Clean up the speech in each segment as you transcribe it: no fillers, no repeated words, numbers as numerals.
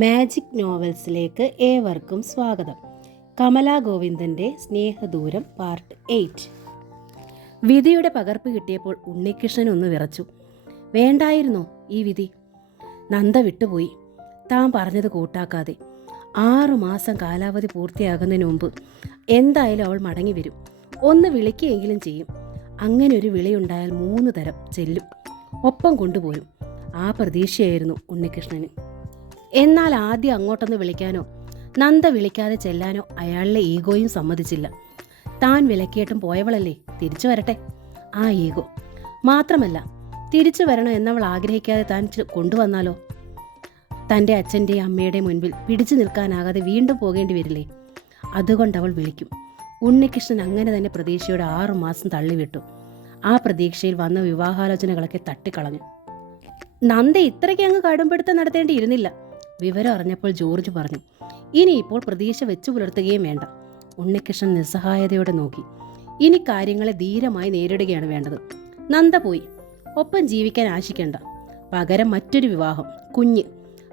Magic നോവൽസിലേക്ക് ഏവർക്കും സ്വാഗതം. Kamala ഗോവിന്ദൻ്റെ Snehadooram part 8. വിധിയുടെ പകർപ്പ് കിട്ടിയപ്പോൾ ഉണ്ണികൃഷ്ണൻ ഒന്ന് വിറച്ചു. വേണ്ടായിരുന്നോ ഈ വിധി? നന്ദ വിട്ടുപോയി. താൻ പറഞ്ഞത് കൂട്ടാക്കാതെ 6 മാസം കാലാവധി പൂർത്തിയാകുന്നതിന് മുമ്പ് എന്തായാലും അവൾ മടങ്ങി വരും. ഒന്ന് വിളിക്കുകയെങ്കിലും ചെയ്യും. അങ്ങനെ ഒരു വിളിയുണ്ടായാൽ 3 തരം ചെല്ലും, ഒപ്പം കൊണ്ടുപോരും. ആ പ്രതീക്ഷയായിരുന്നു ഉണ്ണികൃഷ്ണന്. എന്നാൽ ആദ്യം അങ്ങോട്ടൊന്ന് വിളിക്കാനോ നന്ദ വിളിക്കാതെ ചെല്ലാനോ അയാളുടെ ഈഗോയും സമ്മതിച്ചില്ല. താൻ വിലക്കിയിട്ടും പോയവളല്ലേ, തിരിച്ചു വരട്ടെ. ആ ഈഗോ മാത്രമല്ല, തിരിച്ചു വരണം എന്നവൾ ആഗ്രഹിക്കാതെ താൻ കൊണ്ടുവന്നാലോ? തൻ്റെ അച്ഛൻ്റെയും അമ്മയുടെയും മുൻപിൽ പിടിച്ചു നിൽക്കാനാകാതെ വീണ്ടും പോകേണ്ടി വരില്ലേ? അതുകൊണ്ടവൾ വിളിക്കും. ഉണ്ണികൃഷ്ണൻ അങ്ങനെ തന്നെ പ്രതീക്ഷയോടെ 6 മാസം തള്ളിവിട്ടു. ആ പ്രതീക്ഷയിൽ വന്ന വിവാഹാലോചനകളൊക്കെ തട്ടിക്കളഞ്ഞു. നന്ദ ഇത്രയ്ക്ക് അങ്ങ് കടുംപിടുത്തം നടത്തേണ്ടിയിരുന്നില്ല. വിവരം അറിഞ്ഞപ്പോൾ ജോർജ് പറഞ്ഞു, ഇനിയിപ്പോൾ പ്രതീക്ഷ വെച്ചു പുലർത്തുകയും വേണ്ട. ഉണ്ണികൃഷ്ണൻ നിസ്സഹായതയോടെ നോക്കി. ഇനി കാര്യങ്ങളെ ധീരമായി നേരിടുകയാണ് വേണ്ടത്. നന്ദ പോയി, ഒപ്പം ജീവിക്കാൻ ആശിക്കേണ്ട. പകരം മറ്റൊരു വിവാഹം, കുഞ്ഞ്.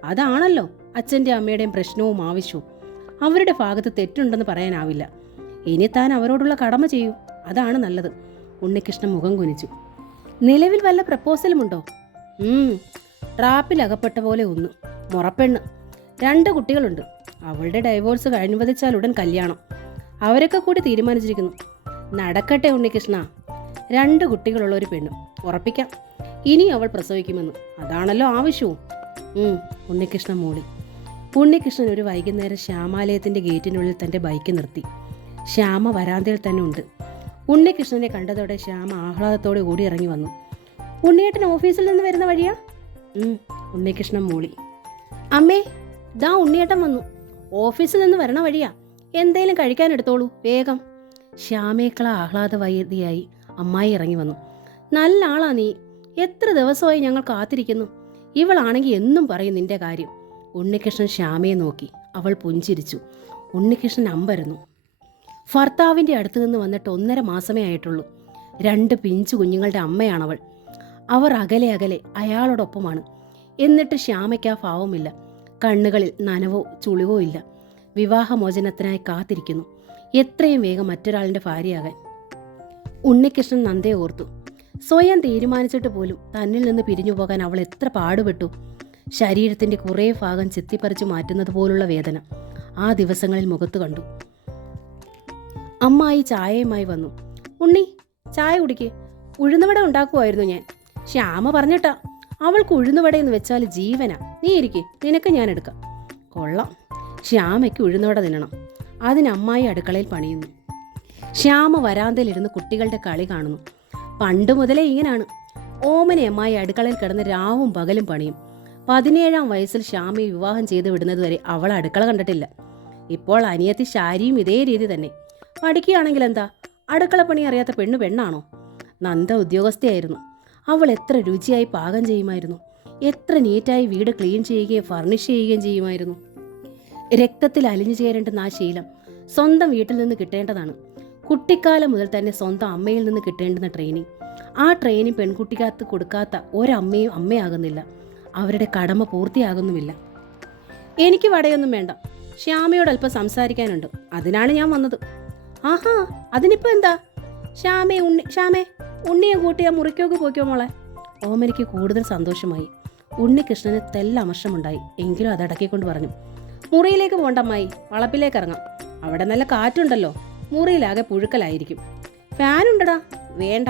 അതാണല്ലോ അച്ഛൻ്റെ അമ്മയുടെയും പ്രശ്നവും ആവശ്യവും. അവരുടെ ഭാഗത്ത് തെറ്റുണ്ടെന്ന് പറയാനാവില്ല. ഇനി താൻ അവരോടുള്ള കടമ ചെയ്യൂ, അതാണ് നല്ലത്. ഉണ്ണികൃഷ്ണൻ മുഖം കുനിച്ചു. നിലവിൽ വല്ല പ്രപ്പോസലുമുണ്ടോ? ട്രാപ്പിൽ അകപ്പെട്ട പോലെ ഒന്ന്. മുറപ്പെണ്ണ്, 2 കുട്ടികളുണ്ട്. അവളുടെ ഡൈവോഴ്സ് അനുവദിച്ചാൽ ഉടൻ കല്യാണം. അവരൊക്കെ കൂടി തീരുമാനിച്ചിരിക്കുന്നു. നടക്കട്ടെ ഉണ്ണികൃഷ്ണ. 2 കുട്ടികളുള്ള ഒരു പെണ്ണ് ഉറപ്പിക്കാം. ഇനി അവൾ പ്രസവിക്കുമെന്ന്, അതാണല്ലോ ആവശ്യവും. ഉണ്ണികൃഷ്ണൻ മൂളി. ഉണ്ണികൃഷ്ണൻ ഒരു വൈകുന്നേരം ശ്യാമാലയത്തിൻ്റെ ഗേറ്റിനുള്ളിൽ തൻ്റെ ബൈക്ക് നിർത്തി. ശ്യാമ വരാന്തയിൽ തന്നെ ഉണ്ട്. ഉണ്ണികൃഷ്ണനെ കണ്ടതോടെ ശ്യാമ ആഹ്ലാദത്തോടെ കൂടി ഇറങ്ങി വന്നു. ഉണ്ണിയേട്ടൻ ഓഫീസിൽ നിന്ന് വരുന്ന വഴിയാ? ഉണ്ണികൃഷ്ണൻ മൂളി. അമ്മേ, ദാ ഉണ്ണിയേട്ടൻ വന്നു. ഓഫീസിൽ നിന്ന് വരണ വഴിയാ. എന്തേലും കഴിക്കാൻ എടുത്തോളൂ, വേഗം. ശ്യാമേക്കള ആഹ്ലാദവൈദ്യായി അമ്മായി ഇറങ്ങി വന്നു. നല്ല ആളാ നീ. എത്ര ദിവസമായി ഞങ്ങൾ കാത്തിരിക്കുന്നു. ഇവളാണെങ്കിൽ എന്നും പറയും നിന്റെ കാര്യം. ഉണ്ണികൃഷ്ണൻ ശ്യാമയെ നോക്കി. അവൾ പുഞ്ചിരിച്ചു. ഉണ്ണികൃഷ്ണൻ അമ്പരന്നു. ഭർത്താവിൻ്റെ അടുത്ത് നിന്ന് വന്നിട്ട് 1.5 മാസമേ ആയിട്ടുള്ളൂ. 2 പിഞ്ചു കുഞ്ഞുങ്ങളുടെ അമ്മയാണവൾ. അവർ അകലെ അകലെ അയാളോടൊപ്പമാണ്. എന്നിട്ട് ശ്യാമയ്ക്ക് ആ ഭാവമില്ല. കണ്ണുകളിൽ നനവോ ചുളിവോ ഇല്ല. വിവാഹമോചനത്തിനായി കാത്തിരിക്കുന്നു, എത്രയും വേഗം മറ്റൊരാളിൻ്റെ ഭാര്യയാകാൻ. ഉണ്ണികൃഷ്ണൻ നന്ദയെ ഓർത്തു. സ്വയം തീരുമാനിച്ചിട്ട് പോലും തന്നിൽ നിന്ന് പിരിഞ്ഞു പോകാൻ അവൾ എത്ര പാടുപെട്ടു. ശരീരത്തിൻ്റെ കുറേ ഭാഗം ചെത്തിപ്പറിച്ചു മാറ്റുന്നത് പോലുള്ള വേദന ആ ദിവസങ്ങളിൽ മുഖത്ത് കണ്ടു. അമ്മായി ചായയുമായി വന്നു. ഉണ്ണി, ചായ കുടിക്ക്. ഉഴുന്നുവട ഉണ്ടാക്കുമായിരുന്നു ഞാൻ. ശ്യാമ പറഞ്ഞിട്ടാ. അവൾക്ക് ഉഴുന്നുവടയെന്ന് വെച്ചാൽ ജീവനാ. നീ ഇരിക്കെ, നിനക്ക് ഞാൻ എടുക്കാം. കൊള്ളാം. ശ്യാമയ്ക്ക് ഉഴുന്നുവട തിന്നണം. അതിന് അമ്മായി അടുക്കളയിൽ പണിയുന്നു. ശ്യാമ വരാന്തയിലിരുന്ന് കുട്ടികളുടെ കളി കാണുന്നു. പണ്ട് മുതലേ ഇങ്ങനാണ്. ഓമനെ അമ്മായി അടുക്കളയിൽ കിടന്ന് രാവും പകലും പണിയും. 17-ാം വയസ്സിൽ ശ്യാമയെ വിവാഹം ചെയ്ത് വിടുന്നതുവരെ അവൾ അടുക്കള കണ്ടിട്ടില്ല. ഇപ്പോൾ അനിയത്തി ശാരിയും ഇതേ രീതി തന്നെ. പഠിക്കുകയാണെങ്കിൽ എന്താ, അടുക്കള പണി അറിയാത്ത പെണ്ണാണോ? നന്ദ ഉദ്യോഗസ്ഥയായിരുന്നു. അവൾ എത്ര രുചിയായി പാകം ചെയ്യുമായിരുന്നു. എത്ര നീറ്റായി വീട് ക്ലീൻ ചെയ്യുകയും ഫർണിഷ് ചെയ്യുകയും ചെയ്യുമായിരുന്നു. രക്തത്തിൽ അലിഞ്ഞു ചേരേണ്ടുന്ന ആ ശീലം സ്വന്തം വീട്ടിൽ നിന്ന് കിട്ടേണ്ടതാണ്. കുട്ടിക്കാലം മുതൽ തന്നെ സ്വന്തം അമ്മയിൽ നിന്ന് കിട്ടേണ്ടുന്ന ട്രെയിനിങ്. ആ ട്രെയിനിങ് പെൺകുട്ടിക്കകത്ത് കൊടുക്കാത്ത ഒരമ്മയും അമ്മയാകുന്നില്ല. അവരുടെ കടമ പൂർത്തിയാകുന്നുമില്ല. എനിക്ക് വടയൊന്നും വേണ്ട. ശ്യാമയോട് അല്പം സംസാരിക്കാനുണ്ട്, അതിനാണ് ഞാൻ വന്നത്. ആഹാ, അതിനിപ്പോൾ എന്താ? ശ്യാമേ ഉണ്ണിയെ കൂട്ടി ആ മുറിക്കോക്ക് പോയിക്കോ മോളെ. ഓമനിക്ക് കൂടുതൽ സന്തോഷമായി. ഉണ്ണികൃഷ്ണന് തെല്ലമർഷമുണ്ടായി. എങ്കിലും അതടക്കിക്കൊണ്ട് പറഞ്ഞു, മുറിയിലേക്ക് പോണ്ടമ്മായി, വളപ്പിലേക്ക് ഇറങ്ങാം. അവിടെ നല്ല കാറ്റുണ്ടല്ലോ. മുറിയിലാകെ പുഴുക്കലായിരിക്കും. ഫാനുണ്ടടാ. വേണ്ട.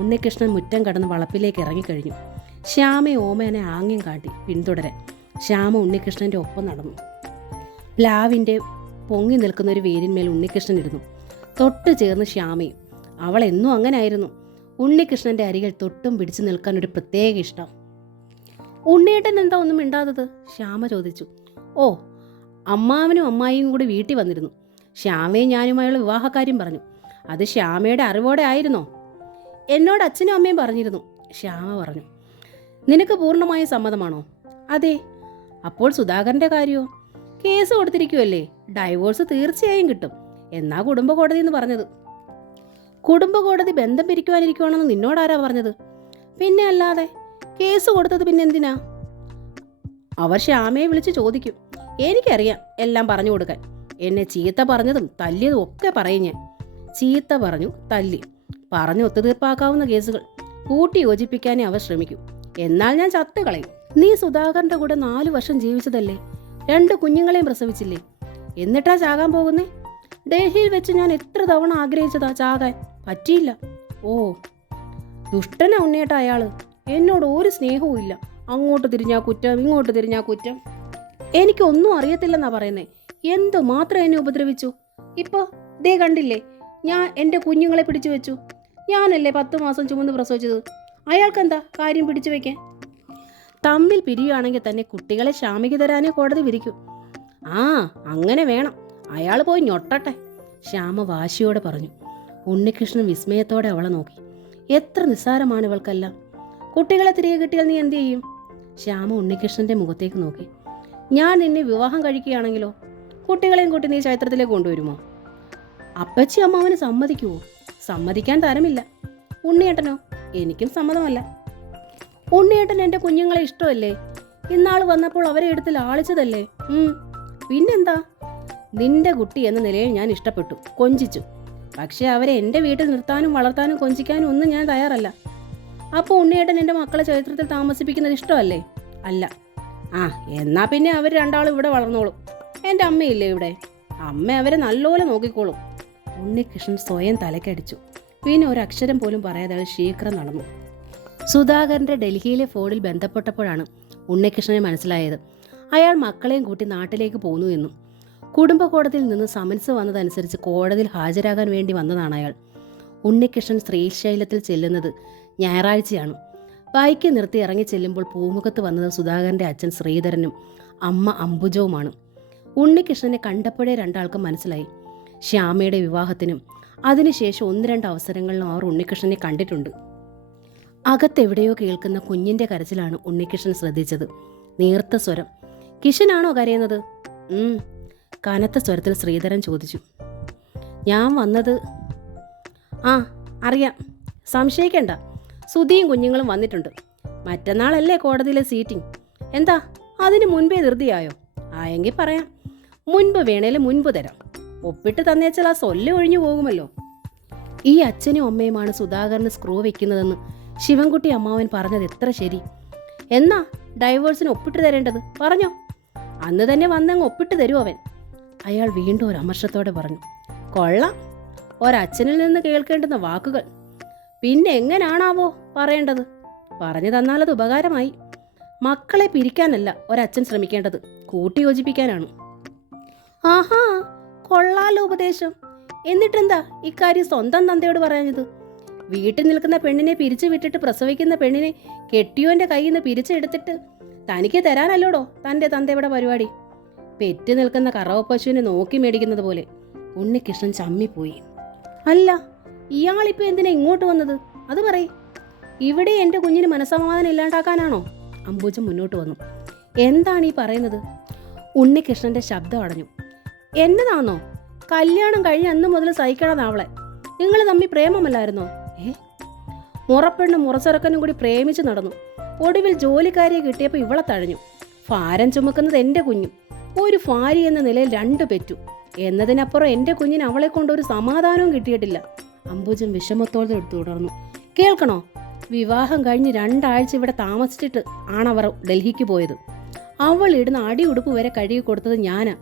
ഉണ്ണികൃഷ്ണൻ മുറ്റം കടന്ന് വളപ്പിലേക്ക് ഇറങ്ങിക്കഴിഞ്ഞു. ശ്യാമയെ ഓമനെ ആംഗ്യം കാട്ടി പിന്തുടരാൻ. ശ്യാമ ഉണ്ണികൃഷ്ണൻ്റെ ഒപ്പം നടന്നു. പ്ലാവിൻ്റെ പൊങ്ങി നിൽക്കുന്ന ഒരു വേരിന്മേൽ ഉണ്ണികൃഷ്ണൻ ഇരുന്നു. തൊട്ട് ചേർന്ന് ശ്യാമയും. അവൾ എന്നും അങ്ങനെ ആയിരുന്നു. ഉണ്ണികൃഷ്ണൻ്റെ അരികിൽ തൊട്ടും പിടിച്ചു നിൽക്കാൻ ഒരു പ്രത്യേക ഇഷ്ടം. ഉണ്ണിയേട്ടൻ എന്താ ഒന്നും മിണ്ടാത്തത്? ശ്യാമ ചോദിച്ചു. ഓ, അമ്മാവനും അമ്മായിയും കൂടി വീട്ടിൽ വന്നിരുന്നു. ശ്യാമയും ഞാനുമായുള്ള വിവാഹകാര്യം പറഞ്ഞു. അത് ശ്യാമയുടെ അറിവോടെ ആയിരുന്നോ? എന്നോട് അച്ഛനും അമ്മയും പറഞ്ഞിരുന്നു. ശ്യാമ പറഞ്ഞു. നിനക്ക് പൂർണ്ണമായ സമ്മതമാണോ? അതെ. അപ്പോൾ സുധാകരൻ്റെ കാര്യമോ? കേസ് കൊടുത്തിരിക്കുമല്ലേ, ഡൈവോഴ്സ് തീർച്ചയായും കിട്ടും എന്നാ കുടുംബ കോടതി എന്ന് പറഞ്ഞത്. കുടുംബ കോടതി ബന്ധം പിരിക്കുവാനിരിക്കുവാണെന്ന് നിന്നോടാരാ പറഞ്ഞത്? പിന്നെ അല്ലാതെ. കേസ് കൊടുത്തത് പിന്നെന്തിനാ? അവർ ശ്യാമയെ വിളിച്ച് ചോദിക്കും. എനിക്കറിയാം എല്ലാം പറഞ്ഞു കൊടുക്കാൻ. എന്നെ ചീത്ത പറഞ്ഞതും തല്ലിയതും ഒക്കെ പറയും ഞാൻ. ചീത്ത പറഞ്ഞു, തല്ലി, പറഞ്ഞു ഒത്തുതീർപ്പാക്കാവുന്ന കേസുകൾ കൂട്ടി യോജിപ്പിക്കാനേ അവർ ശ്രമിക്കും. എന്നാൽ ഞാൻ ചത്തുകളയും. നീ സുധാകരന്റെ കൂടെ 4 വർഷം ജീവിച്ചതല്ലേ? 2 കുഞ്ഞുങ്ങളെയും പ്രസവിച്ചില്ലേ? എന്നിട്ടാ ചാകാൻ പോകുന്നേ? ഡൽഹിയിൽ വെച്ച് ഞാൻ എത്ര തവണ ആഗ്രഹിച്ചതാ ചാകാൻ, പറ്റിയില്ല. ഓ, ദുഷ്ടനാ ഉണ്ണിയേട്ടാ അയാള്. എന്നോട് ഒരു സ്നേഹവും ഇല്ല. അങ്ങോട്ട് തിരിഞ്ഞാ കുറ്റം, ഇങ്ങോട്ട് തിരിഞ്ഞാ കുറ്റം. എനിക്കൊന്നും അറിയത്തില്ലെന്നാ പറയുന്നേ. എന്തുമാത്രം എന്നെ ഉപദ്രവിച്ചു. ഇപ്പൊ ദേ കണ്ടില്ലേ, ഞാൻ എൻ്റെ കുഞ്ഞുങ്ങളെ പിടിച്ചു വെച്ചു. ഞാനല്ലേ 10 മാസം ചുമന്ന് പ്രസവിച്ചത്. അയാൾക്കെന്താ കാര്യം പിടിച്ചു വെക്കാൻ? തമ്മിൽ പിരിയുകയാണെങ്കിൽ തന്നെ കുട്ടികളെ ശ്യാമയ്ക്ക് തരാനേ കോടതി വിരിക്കും. ആ, അങ്ങനെ വേണം. അയാൾ പോയി ഞൊട്ടട്ടെ, ശ്യാമ വാശിയോടെ പറഞ്ഞു. ഉണ്ണികൃഷ്ണൻ വിസ്മയത്തോടെ അവളെ നോക്കി. എത്ര നിസ്സാരമാണ് ഇവൾക്കെല്ലാം. കുട്ടികളെ തിരികെ കിട്ടിയാൽ നീ എന്തു ചെയ്യും? ശ്യാമ ഉണ്ണികൃഷ്ണന്റെ മുഖത്തേക്ക് നോക്കി. ഞാൻ നിന്നെ വിവാഹം കഴിക്കുകയാണെങ്കിലോ? കുട്ടികളെയും കൂട്ടി നീ ചൈത്രത്തിലേക്ക് കൊണ്ടുവരുമോ? അപ്പച്ചി അമ്മാവന് സമ്മതിക്കുമോ? സമ്മതിക്കാൻ തരമില്ല. ഉണ്ണിയേട്ടനോ? എനിക്കും സമ്മതമല്ല. ഉണ്ണിയേട്ടൻ എൻ്റെ കുഞ്ഞുങ്ങളെ ഇഷ്ടമല്ലേ? ഇന്നാൾ വന്നപ്പോൾ അവരെ എടുത്ത് ലാളിച്ചതല്ലേ? പിന്നെന്താ? നിന്റെ കുട്ടി എന്ന നിലയിൽ ഞാൻ ഇഷ്ടപ്പെട്ടു, കൊഞ്ചിച്ചു. പക്ഷെ അവരെ എൻ്റെ വീട്ടിൽ നിർത്താനും വളർത്താനും കൊഞ്ചിക്കാനും ഒന്നും ഞാൻ തയ്യാറല്ല. അപ്പോൾ ഉണ്ണിയേട്ടൻ എൻ്റെ മക്കളെ ചരിത്രത്തിൽ താമസിപ്പിക്കുന്നത് ഇഷ്ടമല്ലേ? അല്ല. ആ, എന്നാ പിന്നെ അവർ രണ്ടാളും ഇവിടെ വളർന്നോളും. എൻ്റെ അമ്മയില്ലേ ഇവിടെ? അമ്മ അവരെ നല്ലപോലെ നോക്കിക്കോളും. ഉണ്ണികൃഷ്ണൻ സ്വയം തലക്കടിച്ചു. പിന്നെ ഒരക്ഷരം പോലും പറയാതെ അയാൾ ശീഘ്രം നടന്നു. സുധാകരൻ്റെ ഡൽഹിയിലെ ഫോണിൽ ബന്ധപ്പെട്ടപ്പോഴാണ് ഉണ്ണികൃഷ്ണനെ മനസ്സിലായത് അയാൾ മക്കളെയും കൂട്ടി നാട്ടിലേക്ക് പോന്നു എന്നും. കുടുംബ കോടതിയിൽ നിന്ന് സമൻസ് വന്നതനുസരിച്ച് കോടതിയിൽ ഹാജരാകാൻ വേണ്ടി വന്നതാണ് അയാൾ. ഉണ്ണികൃഷ്ണൻ ശ്രീശൈലത്തിൽ ചെല്ലുന്നത് ഞായറാഴ്ചയാണ്. ബൈക്ക് നിർത്തി ഇറങ്ങി ചെല്ലുമ്പോൾ പൂമുഖത്ത് വന്നത് സുധാകരൻ്റെ അച്ഛൻ ശ്രീധരനും അമ്മ അംബുജവുമാണ്. ഉണ്ണികൃഷ്ണനെ കണ്ടപ്പോഴേ രണ്ടാൾക്കും മനസ്സിലായി. ശ്യാമയുടെ വിവാഹത്തിനും അതിനുശേഷം 1-2 അവസരങ്ങളിലും അവർ ഉണ്ണികൃഷ്ണനെ കണ്ടിട്ടുണ്ട്. അകത്തെവിടെയോ കേൾക്കുന്ന കുഞ്ഞിൻ്റെ കരച്ചിലാണ് ഉണ്ണികൃഷ്ണൻ ശ്രദ്ധിച്ചത്. നേർത്ത സ്വരം. കിഷനാണോ കരയുന്നത്? കനത്ത സ്വരത്തിൽ ശ്രീധരൻ ചോദിച്ചു. ഞാൻ വന്നത് അറിയാം, സംശയിക്കണ്ട. സുധിയും കുഞ്ഞുങ്ങളും വന്നിട്ടുണ്ട്. മറ്റന്നാളല്ലേ കോടതിയിലെ സീറ്റിംഗ്. എന്താ അതിന് മുൻപേ ധൃതിയായോ? ആയെങ്കിൽ പറയാം. മുൻപ് വേണേലും മുൻപ് തരാം. ഒപ്പിട്ട് തന്നേച്ചാൽ ആ സൊല്ല് ഒഴിഞ്ഞു പോകുമല്ലോ. ഈ അച്ഛനും അമ്മയുമാണ് സുധാകരന് സ്ക്രൂ വെക്കുന്നതെന്ന് ശിവൻകുട്ടി അമ്മാവൻ പറഞ്ഞത് എത്ര ശരി. എന്നാ ഡൈവേഴ്സിന് ഒപ്പിട്ട് തരേണ്ടത്? പറഞ്ഞോ. അന്ന് തന്നെ വന്നങ്ങ് ഒപ്പിട്ട് തരൂ അവൻ. അയാൾ വീണ്ടും ഒരു അമർഷത്തോടെ പറഞ്ഞു. കൊള്ളാം, ഒരച്ഛനിൽ നിന്ന് കേൾക്കേണ്ടുന്ന വാക്കുകൾ. പിന്നെ എങ്ങനാണാവോ പറയേണ്ടത്? പറഞ്ഞു തന്നാലത് ഉപകാരമായി. മക്കളെ പിരിക്കാനല്ല ഒരച്ഛൻ ശ്രമിക്കേണ്ടത്, കൂട്ടിയോജിപ്പിക്കാനാണ്. ആഹാ, കൊള്ളാലോ ഉപദേശം. എന്നിട്ടെന്താ ഇക്കാര്യം സ്വന്തം തന്തയോട് പറയാഞ്ഞത്? വീട്ടിൽ നിൽക്കുന്ന പെണ്ണിനെ പിരിച്ചു വിട്ടിട്ട് പ്രസവിക്കുന്ന പെണ്ണിനെ കെട്ടിയോന്റെ കയ്യിൽ നിന്ന് പിരിച്ചെടുത്തിട്ട് തനിക്ക് തരാനല്ലോടോ തൻ്റെ തന്തയുടെ പരിപാടി. പെറ്റ് നിൽക്കുന്ന കറവ പശുവിനെ നോക്കി മേടിക്കുന്നത് പോലെ. ഉണ്ണികൃഷ്ണൻ ചമ്മിപ്പോയി. അല്ല, ഇയാളിപ്പോൾ എന്തിനാ ഇങ്ങോട്ട് വന്നത്? അത് പറയ്. ഇവിടെ എൻ്റെ കുഞ്ഞിന് മനസ്സമാധാനം ഇല്ലാണ്ടാക്കാനാണോ? അംബുജ മുന്നോട്ട് വന്നു. എന്താണ് ഈ പറയുന്നത്? ഉണ്ണികൃഷ്ണന്റെ ശബ്ദം അടഞ്ഞു. എന്നതാണോ? കല്യാണം കഴിഞ്ഞ് അന്ന് മുതൽ സഹിക്കണതാവളെ. നിങ്ങൾ തമ്മിൽ പ്രേമമല്ലായിരുന്നോ? മുറപ്പെണ്ണും മുറച്ചെറുക്കനും കൂടി പ്രേമിച്ച് നടന്നു. ഒടുവിൽ ജോലിക്കാരിയെ കിട്ടിയപ്പോൾ ഇവളെ തഴഞ്ഞു. ഭാരം ചുമക്കുന്നത് എൻ്റെ കുഞ്ഞും. ഒരു ഭാര്യ എന്ന നിലയിൽ 2 പെറ്റു എന്നതിനപ്പുറം എൻ്റെ കുഞ്ഞിന് അവളെ കൊണ്ട് ഒരു സമാധാനവും കിട്ടിയിട്ടില്ല. അംബുജൻ വിഷമത്തോടെ തുടർന്നു. കേൾക്കണോ? വിവാഹം കഴിഞ്ഞ് 2 ആഴ്ച ഇവിടെ താമസിച്ചിട്ട് ആണവർ ഡൽഹിക്ക് പോയത്. അവൾ ഇടുന്ന അടിയുടുപ്പ് വരെ കഴുകി കൊടുത്തത് ഞാനാ.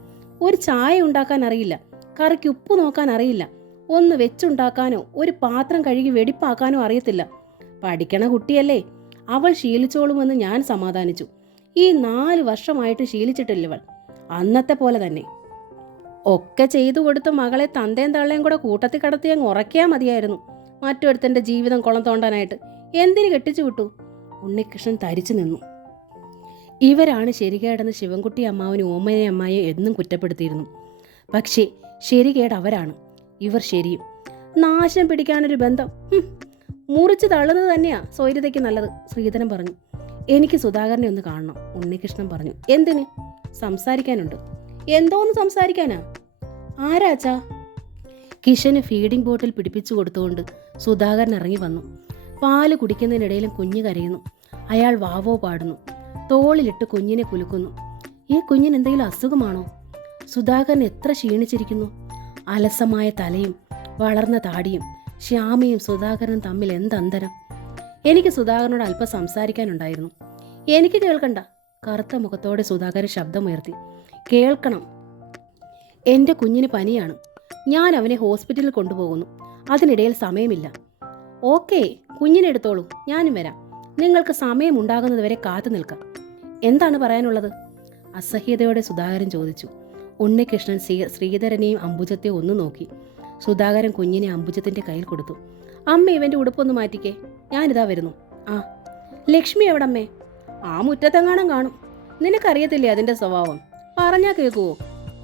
ഒരു ചായ ഉണ്ടാക്കാൻ അറിയില്ല, കറിക്ക് ഉപ്പ് നോക്കാൻ അറിയില്ല, ഒന്ന് വെച്ചുണ്ടാക്കാനോ ഒരു പാത്രം കഴുകി വെടിപ്പാക്കാനോ അറിയത്തില്ല. പഠിക്കണ കുട്ടിയല്ലേ, അവൾ ശീലിച്ചോളുമെന്ന് ഞാൻ സമാധാനിച്ചു. ഈ 4 വർഷമായിട്ട് ശീലിച്ചിട്ടില്ലവൾ. അന്നത്തെ പോലെ തന്നെ ഒക്കെ ചെയ്തു കൊടുത്ത് മകളെ തന്തയും തള്ളയും കൂടെ കൂട്ടത്തിൽ കടത്തി അങ്ങ് ഉറക്കിയാൽ മതിയായിരുന്നു. മറ്റൊരുത്തൻ്റെ ജീവിതം കുളം തോണ്ടാനായിട്ട് എന്തിനു കെട്ടിച്ചു വിട്ടു? ഉണ്ണികൃഷ്ണൻ തരിച്ചു നിന്നു. ഇവരാണ് ശരികേടെന്ന് ശിവൻകുട്ടി അമ്മാവനും ഓമനെ അമ്മായും എന്നും കുറ്റപ്പെടുത്തിയിരുന്നു. പക്ഷേ ശരികേട് അവരാണ്, ഇവർ ശരിയും. നാശം പിടിക്കാനൊരു ബന്ധം മുറിച്ച് തള്ളുന്നത് തന്നെയാ സ്വൈര്യതയ്ക്ക് നല്ലത്. ശ്രീധരൻ പറഞ്ഞു. എനിക്ക് സുധാകരനെ ഒന്ന് കാണണം. ഉണ്ണികൃഷ്ണൻ പറഞ്ഞു. എന്തിന്? സംസാരിക്കാനുണ്ട്. എന്തോന്ന് സംസാരിക്കാനാ? ആരാച്ചാ? കിഷന് ഫീഡിംഗ് ബോട്ടിൽ പിടിപ്പിച്ചു കൊടുത്തുകൊണ്ട് സുധാകരൻ ഇറങ്ങി വന്നു. പാല് കുടിക്കുന്നതിനിടയിലും കുഞ്ഞ് കരയുന്നു. അയാൾ വാവോ പാടുന്നു. തോളിലിട്ട് കുഞ്ഞിനെ കുലുക്കുന്നു. ഈ കുഞ്ഞിന് എന്തെങ്കിലും അസുഖമാണോ? സുധാകരൻ എത്ര ക്ഷീണിച്ചിരിക്കുന്നു. അലസമായ തലയും വളർന്ന താടിയും ശ്യാമയും സുധാകരനും തമ്മിൽ എന്തന്തരം. എനിക്ക് സുധാകരനോട് അല്പം സംസാരിക്കാനുണ്ടായിരുന്നു. എനിക്ക് കേൾക്കണ്ട. കറുത്ത മുഖത്തോടെ സുധാകരൻ ശബ്ദമുയർത്തി. കേൾക്കണം. എൻ്റെ കുഞ്ഞിന് പനിയാണ്. ഞാൻ അവനെ ഹോസ്പിറ്റലിൽ കൊണ്ടുപോകുന്നു. അതിനിടയിൽ സമയമില്ല. ഓക്കേ, കുഞ്ഞിനെടുത്തോളൂ, ഞാനും വരാം. നിങ്ങൾക്ക് സമയമുണ്ടാകുന്നതുവരെ കാത്തു നിൽക്കാം. എന്താണ് പറയാനുള്ളത്? അസഹ്യതയോടെ സുധാകരൻ ചോദിച്ചു. ഉണ്ണികൃഷ്ണൻ ശ്രീധരനെയും അംബുജത്തെയും ഒന്ന് നോക്കി. സുധാകരൻ കുഞ്ഞിനെ അംബുജത്തിൻ്റെ കയ്യിൽ കൊടുത്തു. അമ്മ ഇവൻ്റെ ഉടുപ്പൊന്ന് മാറ്റിക്കേ, ഞാനിതാ വരുന്നു. ആ, ലക്ഷ്മി എവിടമ്മേ? ആ മുറ്റത്തെങ്ങാനും കാണും. നിനക്കറിയത്തില്ലേ അതിൻ്റെ സ്വഭാവം? പറഞ്ഞാൽ കേൾക്കുവോ?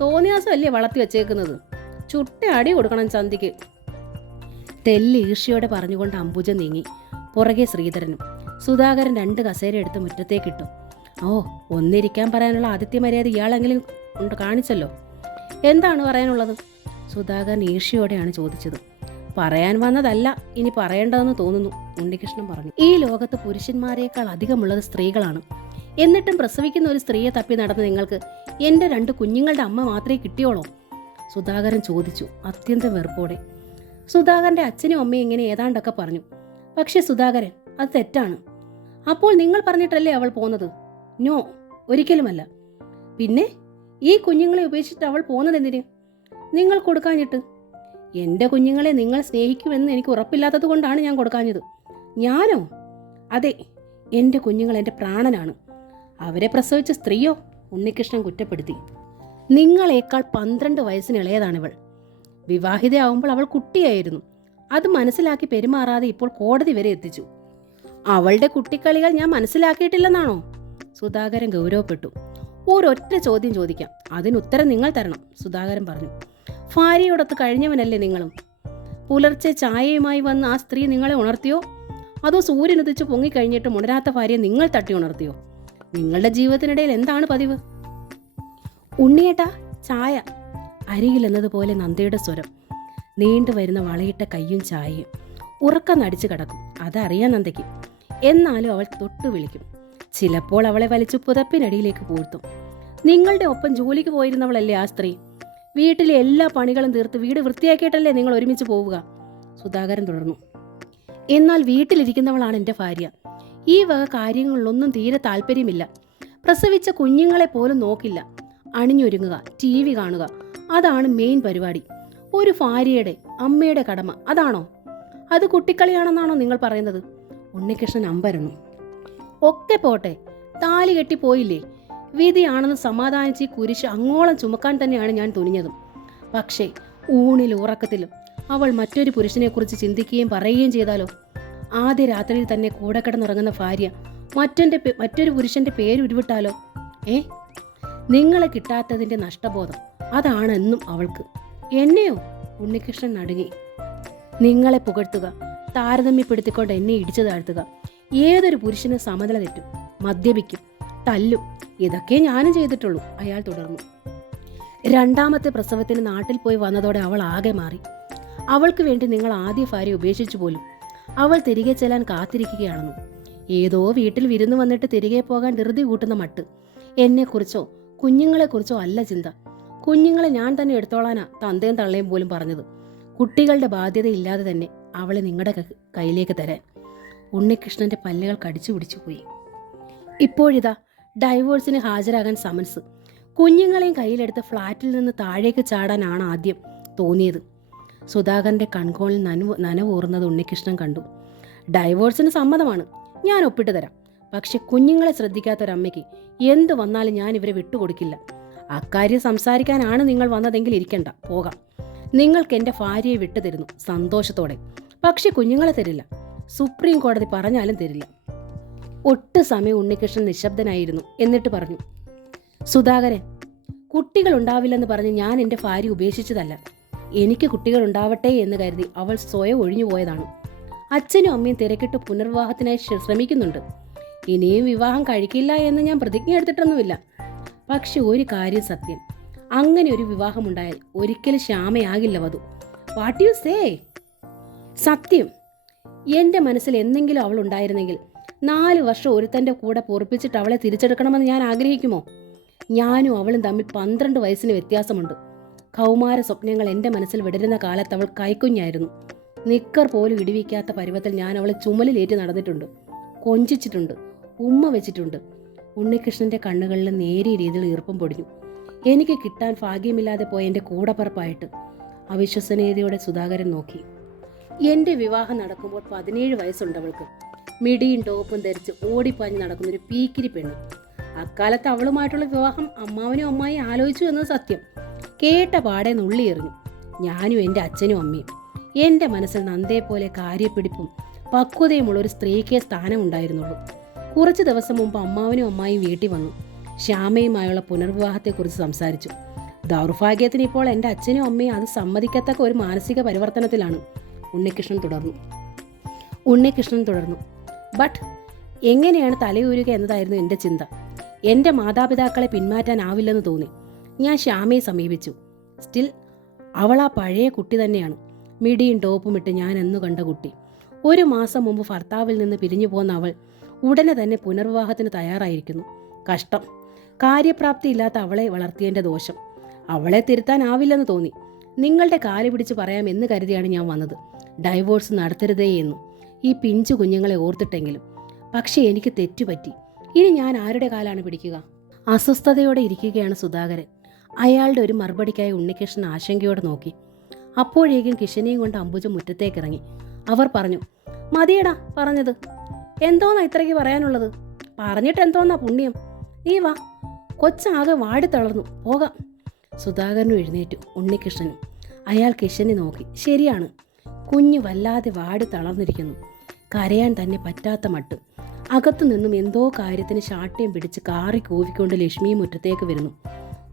തോന്നിയാസമല്ലേ വളർത്തി വെച്ചേക്കുന്നത്. ചുട്ട അടി കൊടുക്കണം ചന്തിക്ക്. തെല്ലി ഈർഷ്യയോടെ പറഞ്ഞുകൊണ്ട് അംബുജ നീങ്ങി. പുറകെ ശ്രീധരനും. സുധാകരൻ 2 കസേര എടുത്ത് മുറ്റത്തേക്കിട്ടു. ഓ, ഒന്നിരിക്കാൻ പറയാനുള്ള ആദിത്യ മര്യാദ ഇയാളെങ്കിലും കാണിച്ചല്ലോ. എന്താണ് പറയാനുള്ളത്? സുധാകരൻ ഈർഷ്യയോടെയാണ് ചോദിച്ചത്. പറയാൻ വന്നതല്ല, ഇനി പറയേണ്ടതെന്ന് തോന്നുന്നു, ഉണ്ണികൃഷ്ണൻ പറഞ്ഞു. ഈ ലോകത്ത് പുരുഷന്മാരെക്കാൾ അധികമുള്ളത് സ്ത്രീകളാണ്. എന്നിട്ടും പ്രസവിക്കുന്ന ഒരു സ്ത്രീയെ തപ്പി നടന്ന നിങ്ങൾക്ക് എൻ്റെ 2 കുഞ്ഞുങ്ങളുടെ അമ്മ മാത്രമേ കിട്ടിയോളൂ? സുധാകരൻ ചോദിച്ചു അത്യന്തം വെറുപ്പോടെ. സുധാകരൻ്റെ അച്ഛനും അമ്മയും ഇങ്ങനെ ഏതാണ്ടൊക്കെ പറഞ്ഞു. പക്ഷെ സുധാകരൻ, അത് തെറ്റാണ്. അപ്പോൾ നിങ്ങൾ പറഞ്ഞിട്ടല്ലേ അവൾ പോന്നത്? നോ, ഒരിക്കലുമല്ല. പിന്നെ ഈ കുഞ്ഞുങ്ങളെ ഉപേക്ഷിച്ചിട്ട് അവൾ പോകുന്നതെന്തിന്? നിങ്ങൾ കൊടുക്കാഞ്ഞിട്ട്. എൻ്റെ കുഞ്ഞുങ്ങളെ നിങ്ങൾ സ്നേഹിക്കുമെന്ന് എനിക്ക് ഉറപ്പില്ലാത്തത് കൊണ്ടാണ് ഞാൻ കൊടുക്കാഞ്ഞത്. ഞാനോ? അതെ, എൻ്റെ കുഞ്ഞുങ്ങൾ എൻ്റെ പ്രാണനാണ്. അവരെ പ്രസവിച്ച സ്ത്രീയോ? ഉണ്ണികൃഷ്ണൻ കുറ്റപ്പെടുത്തി. നിങ്ങളേക്കാൾ 12 വയസ്സിന് ഇളയതാണിവൾ. വിവാഹിതയാവുമ്പോൾ അവൾ കുട്ടിയായിരുന്നു. അത് മനസ്സിലാക്കി പെരുമാറാതെ ഇപ്പോൾ കോടതി വരെ എത്തിച്ചു. അവളുടെ കുട്ടിക്കളികൾ ഞാൻ മനസ്സിലാക്കിയിട്ടില്ലെന്നാണോ? സുധാകരൻ ഗൗരവപ്പെട്ടു. ഒരൊറ്റ ചോദ്യം ചോദിക്കാം, അതിനുത്തരം നിങ്ങൾ തരണം, സുധാകരൻ പറഞ്ഞു. ഭാര്യയോടൊത്ത് കഴിഞ്ഞവനല്ലേ നിങ്ങളും? പുലർച്ചെ ചായയുമായി വന്ന ആ സ്ത്രീ നിങ്ങളെ ഉണർത്തിയോ? അതോ സൂര്യനുദിച്ച് പൊങ്ങിക്കഴിഞ്ഞിട്ട് ഉണരാത്ത ഭാര്യയെ നിങ്ങൾ തട്ടി ഉണർത്തിയോ? നിങ്ങളുടെ ജീവിതത്തിനിടയിൽ എന്താണ് പതിവ്? ഉണ്ണിയേട്ടാ, ചായ. അരികിലെന്നതുപോലെ നന്ദയുടെ സ്വരം. നീണ്ടുവരുന്ന വളയിട്ട കയ്യും ചായയും. ഉറക്കം നടിച്ചു കിടക്കും, അതറിയാം നന്ദയ്ക്ക്. എന്നാലും അവൾ തൊട്ടു വിളിക്കും. ചിലപ്പോൾ അവളെ വലിച്ചു പുതപ്പിനടിയിലേക്ക് പൂഴ്ത്തും. നിങ്ങളുടെ ഒപ്പം ജോലിക്ക് പോയിരുന്നവളല്ലേ ആ സ്ത്രീ? വീട്ടിലെ എല്ലാ പണികളും തീർത്ത് വീട് വൃത്തിയാക്കിയിട്ടല്ലേ നിങ്ങൾ ഒരുമിച്ച് പോവുക? സുധാകരൻ തുടർന്നു. എന്നാൽ വീട്ടിലിരിക്കുന്നവളാണ് എൻ്റെ ഭാര്യ. ഈ വക കാര്യങ്ങളിലൊന്നും തീരെ താല്പര്യമില്ല. പ്രസവിച്ച കുഞ്ഞുങ്ങളെ പോലും നോക്കില്ല. അണിഞ്ഞൊരുങ്ങുക, TV കാണുക, അതാണ് മെയിൻ പരിപാടി. ഒരു ഭാര്യയുടെ അമ്മയുടെ കടമ അതാണോ? അത് കുട്ടിക്കളിയാണെന്നാണോ നിങ്ങൾ പറയുന്നത്? ഉണ്ണികൃഷ്ണൻ അമ്പരന്നു. ഒക്കെ പോട്ടെ, താലി കെട്ടിപ്പോയില്ലേ? വിധിയാണെന്ന് സമാധാനിച്ച് ഈ കുരിശ് അങ്ങോളം ചുമക്കാൻ തന്നെയാണ് ഞാൻ തുനിഞ്ഞതും. പക്ഷേ ഊണിലും ഉറക്കത്തിലും അവൾ മറ്റൊരു പുരുഷനെക്കുറിച്ച് ചിന്തിക്കുകയും പറയുകയും ചെയ്താലോ? ആദ്യ രാത്രിയിൽ തന്നെ കൂടെ കിടന്നുറങ്ങുന്ന ഭാര്യ മറ്റൊരു പുരുഷന്റെ പേര് ഉരുവിട്ടാലോ? നിങ്ങളെ കിട്ടാത്തതിൻ്റെ നഷ്ടബോധം അതാണെന്നും അവൾക്ക്. എന്നെയോ? ഉണ്ണികൃഷ്ണൻ നടുങ്ങി. നിങ്ങളെ പുകഴ്ത്തുക, താരതമ്യപ്പെടുത്തിക്കൊണ്ട് എന്നെ ഇടിച്ചു താഴ്ത്തുക. ഏതൊരു പുരുഷനും സമനില തെറ്റും, മദ്യപിക്കും, തല്ലും. ഇതൊക്കെ ഞാനും ചെയ്തിട്ടുള്ളൂ, അയാൾ തുടർന്നു. 2ാമത്തെ പ്രസവത്തിന് നാട്ടിൽ പോയി വന്നതോടെ അവൾ ആകെ മാറി. അവൾക്ക് വേണ്ടി നിങ്ങൾ ആദ്യ ഭാര്യ ഉപേക്ഷിച്ചു പോലും. അവൾ തിരികെ ചെല്ലാൻ കാത്തിരിക്കുകയാണെന്നു. ഏതോ വീട്ടിൽ വിരുന്ന് വന്നിട്ട് തിരികെ പോകാൻ ധൃതി കൂട്ടുന്ന മട്ട്. എന്നെക്കുറിച്ചോ കുഞ്ഞുങ്ങളെക്കുറിച്ചോ അല്ല ചിന്ത. കുഞ്ഞുങ്ങളെ ഞാൻ തന്നെ എടുത്തോളാനാ തന്തയും തള്ളയും പോലും പറഞ്ഞത്. കുട്ടികളുടെ ബാധ്യതയില്ലാതെ തന്നെ അവളെ നിങ്ങളുടെ കയ്യിലേക്ക് തരാൻ. ഉണ്ണികൃഷ്ണന്റെ പല്ലുകൾ കടിച്ചു പിടിച്ചു പോയി. ഇപ്പോഴിതാ ഡൈവോഴ്സിന് ഹാജരാകാൻ സമൻസ്. കുഞ്ഞുങ്ങളെയും കയ്യിലെടുത്ത് ഫ്ലാറ്റിൽ നിന്ന് താഴേക്ക് ചാടാനാണ് ആദ്യം തോന്നിയത്. സുധാകരന്റെ കൺകോണിൽ നനവൂറുന്നത് ഉണ്ണികൃഷ്ണൻ കണ്ടു. ഡൈവോഴ്സിന് സമ്മതമാണ്, ഞാൻ ഒപ്പിട്ട് തരാം. പക്ഷെ കുഞ്ഞുങ്ങളെ ശ്രദ്ധിക്കാത്തൊരമ്മയ്ക്ക് എന്ത് വന്നാലും ഞാൻ ഇവരെ വിട്ടുകൊടുക്കില്ല. അക്കാര്യം സംസാരിക്കാനാണ് നിങ്ങൾ വന്നതെങ്കിൽ ഇരിക്കണ്ട, പോകാം. നിങ്ങൾക്ക് എൻ്റെ ഭാര്യയെ വിട്ടുതരുന്നു സന്തോഷത്തോടെ. പക്ഷെ കുഞ്ഞുങ്ങളെ തരില്ല. സുപ്രീം കോടതി പറഞ്ഞാലും തരില്ല. ഒട്ടു സമയം ഉണ്ണികൃഷ്ണൻ നിശബ്ദനായിരുന്നു. എന്നിട്ട് പറഞ്ഞു, സുധാകരൻ, കുട്ടികൾ ഉണ്ടാവില്ലെന്ന് പറഞ്ഞ് ഞാൻ എൻ്റെ ഭാര്യ ഉപേക്ഷിച്ചതല്ല. എനിക്ക് കുട്ടികൾ ഉണ്ടാവട്ടെ എന്ന് കരുതി അവൾ സ്വയം ഒഴിഞ്ഞു പോയതാണ്. അച്ഛനും അമ്മയും തിരക്കിട്ട് പുനർവിവാഹത്തിനായി ശ്രമിക്കുന്നുണ്ട്. ഇനിയും വിവാഹം കഴിക്കില്ല എന്ന് ഞാൻ പ്രതിജ്ഞ എടുത്തിട്ടൊന്നുമില്ല. പക്ഷെ ഒരു കാര്യം സത്യം, അങ്ങനെ ഒരു വിവാഹമുണ്ടായാൽ ഒരിക്കലും ശ്യാമയാകില്ല വധു. What you say? സത്യം. എൻ്റെ മനസ്സിൽ എന്തെങ്കിലും അവൾ ഉണ്ടായിരുന്നെങ്കിൽ 4 വർഷം ഒരുത്തൻ്റെ കൂടെ പൊറുപ്പിച്ചിട്ട് അവളെ തിരിച്ചെടുക്കണമെന്ന് ഞാൻ ആഗ്രഹിക്കുമോ? ഞാനും അവളും തമ്മിൽ 12 വയസ്സിന് വ്യത്യാസമുണ്ട്. കൗമാര സ്വപ്നങ്ങൾ എൻ്റെ മനസ്സിൽ വിടരുന്ന കാലത്ത് അവൾ കൈക്കുഞ്ഞായിരുന്നു. നിക്കർ പോലും ഇടിവിക്കാത്ത പരുവത്തിൽ ഞാൻ അവളെ ചുമലിലേറ്റി നടന്നിട്ടുണ്ട്, കൊഞ്ചിച്ചിട്ടുണ്ട്, ഉമ്മ വെച്ചിട്ടുണ്ട്. ഉണ്ണികൃഷ്ണൻ്റെ കണ്ണുകളിൽ നേരിയ രീതിയിൽ ഈർപ്പം പൊടിഞ്ഞു. എനിക്ക് കിട്ടാൻ ഭാഗ്യമില്ലാതെ പോയ എൻ്റെ കൂടപ്പറപ്പായിട്ട് അവിശ്വസനീയതയോടെ സുധാകരൻ നോക്കി. എൻ്റെ വിവാഹം നടക്കുമ്പോൾ 17 വയസ്സുണ്ടവൾക്ക്. മിടിയും ടോപ്പും ധരിച്ച് ഓടിപ്പാഞ്ഞ് നടക്കുന്നൊരു പീക്കിരി പെണ്ണ്. അക്കാലത്ത് അവളുമായിട്ടുള്ള വിവാഹം അമ്മാവനും അമ്മായി ആലോചിച്ചു എന്നത് സത്യം. കേട്ട പാടെ നുള്ളിയെറിഞ്ഞു. ഞാനും എൻ്റെ അച്ഛനും അമ്മയും. എൻ്റെ മനസ്സിൽ നന്ദയെപ്പോലെ കാര്യപ്പിടിപ്പും പക്വതയുമുള്ളൊരു സ്ത്രീക്കേ സ്ഥാനമുണ്ടായിരുന്നുള്ളൂ. കുറച്ച് ദിവസം മുമ്പ് അമ്മാവനും അമ്മായും വീട്ടിൽ വന്നു. ശ്യാമയുമായുള്ള പുനർവിവാഹത്തെക്കുറിച്ച് സംസാരിച്ചു. ദൗർഭാഗ്യത്തിന് ഇപ്പോൾ എൻ്റെ അച്ഛനും അമ്മയും അത് സമ്മതിക്കത്തക്ക ഒരു മാനസിക പരിവർത്തനത്തിലാണ്. ഉണ്ണികൃഷ്ണൻ തുടർന്നു. ബട്ട് എങ്ങനെയാണ് തലയൂരുക എന്നതായിരുന്നു എൻ്റെ ചിന്ത. എൻ്റെ മാതാപിതാക്കളെ പിന്മാറ്റാനാവില്ലെന്ന് തോന്നി. ഞാൻ ശ്യാമയെ സമീപിച്ചു. സ്റ്റിൽ അവൾ ആ പഴയ കുട്ടി തന്നെയാണ്. മിടിയും ടോപ്പും ഇട്ട് ഞാൻ എന്നു കണ്ട കുട്ടി. 1 മാസം മുമ്പ് ഭർത്താവിൽ നിന്ന് പിരിഞ്ഞു പോന്ന അവൾ ഉടനെ തന്നെ പുനർവിവാഹത്തിന് തയ്യാറായിരിക്കുന്നു. കഷ്ടം. കാര്യപ്രാപ്തിയില്ലാത്ത അവളെ വളർത്തിയതിൻ്റെ ദോഷം. അവളെ തിരുത്താനാവില്ലെന്ന് തോന്നി. നിങ്ങളുടെ കാല് പിടിച്ച് പറയാം എന്ന് കരുതിയാണ് ഞാൻ വന്നത്. ഡൈവോഴ്സ് നടത്തരുതേ എന്നും ഈ പിഞ്ചു കുഞ്ഞുങ്ങളെ ഓർത്തിട്ടെങ്കിലും. പക്ഷേ എനിക്ക് തെറ്റുപറ്റി. ഇനി ഞാൻ ആരുടെ കാലാണ് പിടിക്കുക? അസ്വസ്ഥതയോടെ ഇരിക്കുകയാണ് സുധാകരൻ. അയാളുടെ ഒരു മറുപടിക്കായി ഉണ്ണികൃഷ്ണൻ ആശങ്കയോടെ നോക്കി. അപ്പോഴേക്കും കിഷനെയും കൊണ്ട് അംബുജ മുറ്റത്തേക്കിറങ്ങി. അവർ പറഞ്ഞു, മതിയടാ പറഞ്ഞത്. എന്തോന്നാ ഇത്രയ്ക്ക് പറയാനുള്ളത്? പറഞ്ഞിട്ട് എന്തോന്നാ പുണ്യം? നീ വാ, കൊച്ചാകെ വാടിത്തളർന്നു, പോകാം. സുധാകരനും എഴുന്നേറ്റു. ഉണ്ണികൃഷ്ണനും. അയാൾ കിഷനെ നോക്കി. ശരിയാണ്, കുഞ്ഞ് വല്ലാതെ വാടി തളർന്നിരിക്കുന്നു. കരയാൻ തന്നെ പറ്റാത്ത മട്ട്. അകത്തുനിന്നും എന്തോ കാര്യത്തിന് ശാഠ്യം പിടിച്ച് കാറി കൂവിക്കൊണ്ട് ലക്ഷ്മിയും മുറ്റത്തേക്ക് വരുന്നു.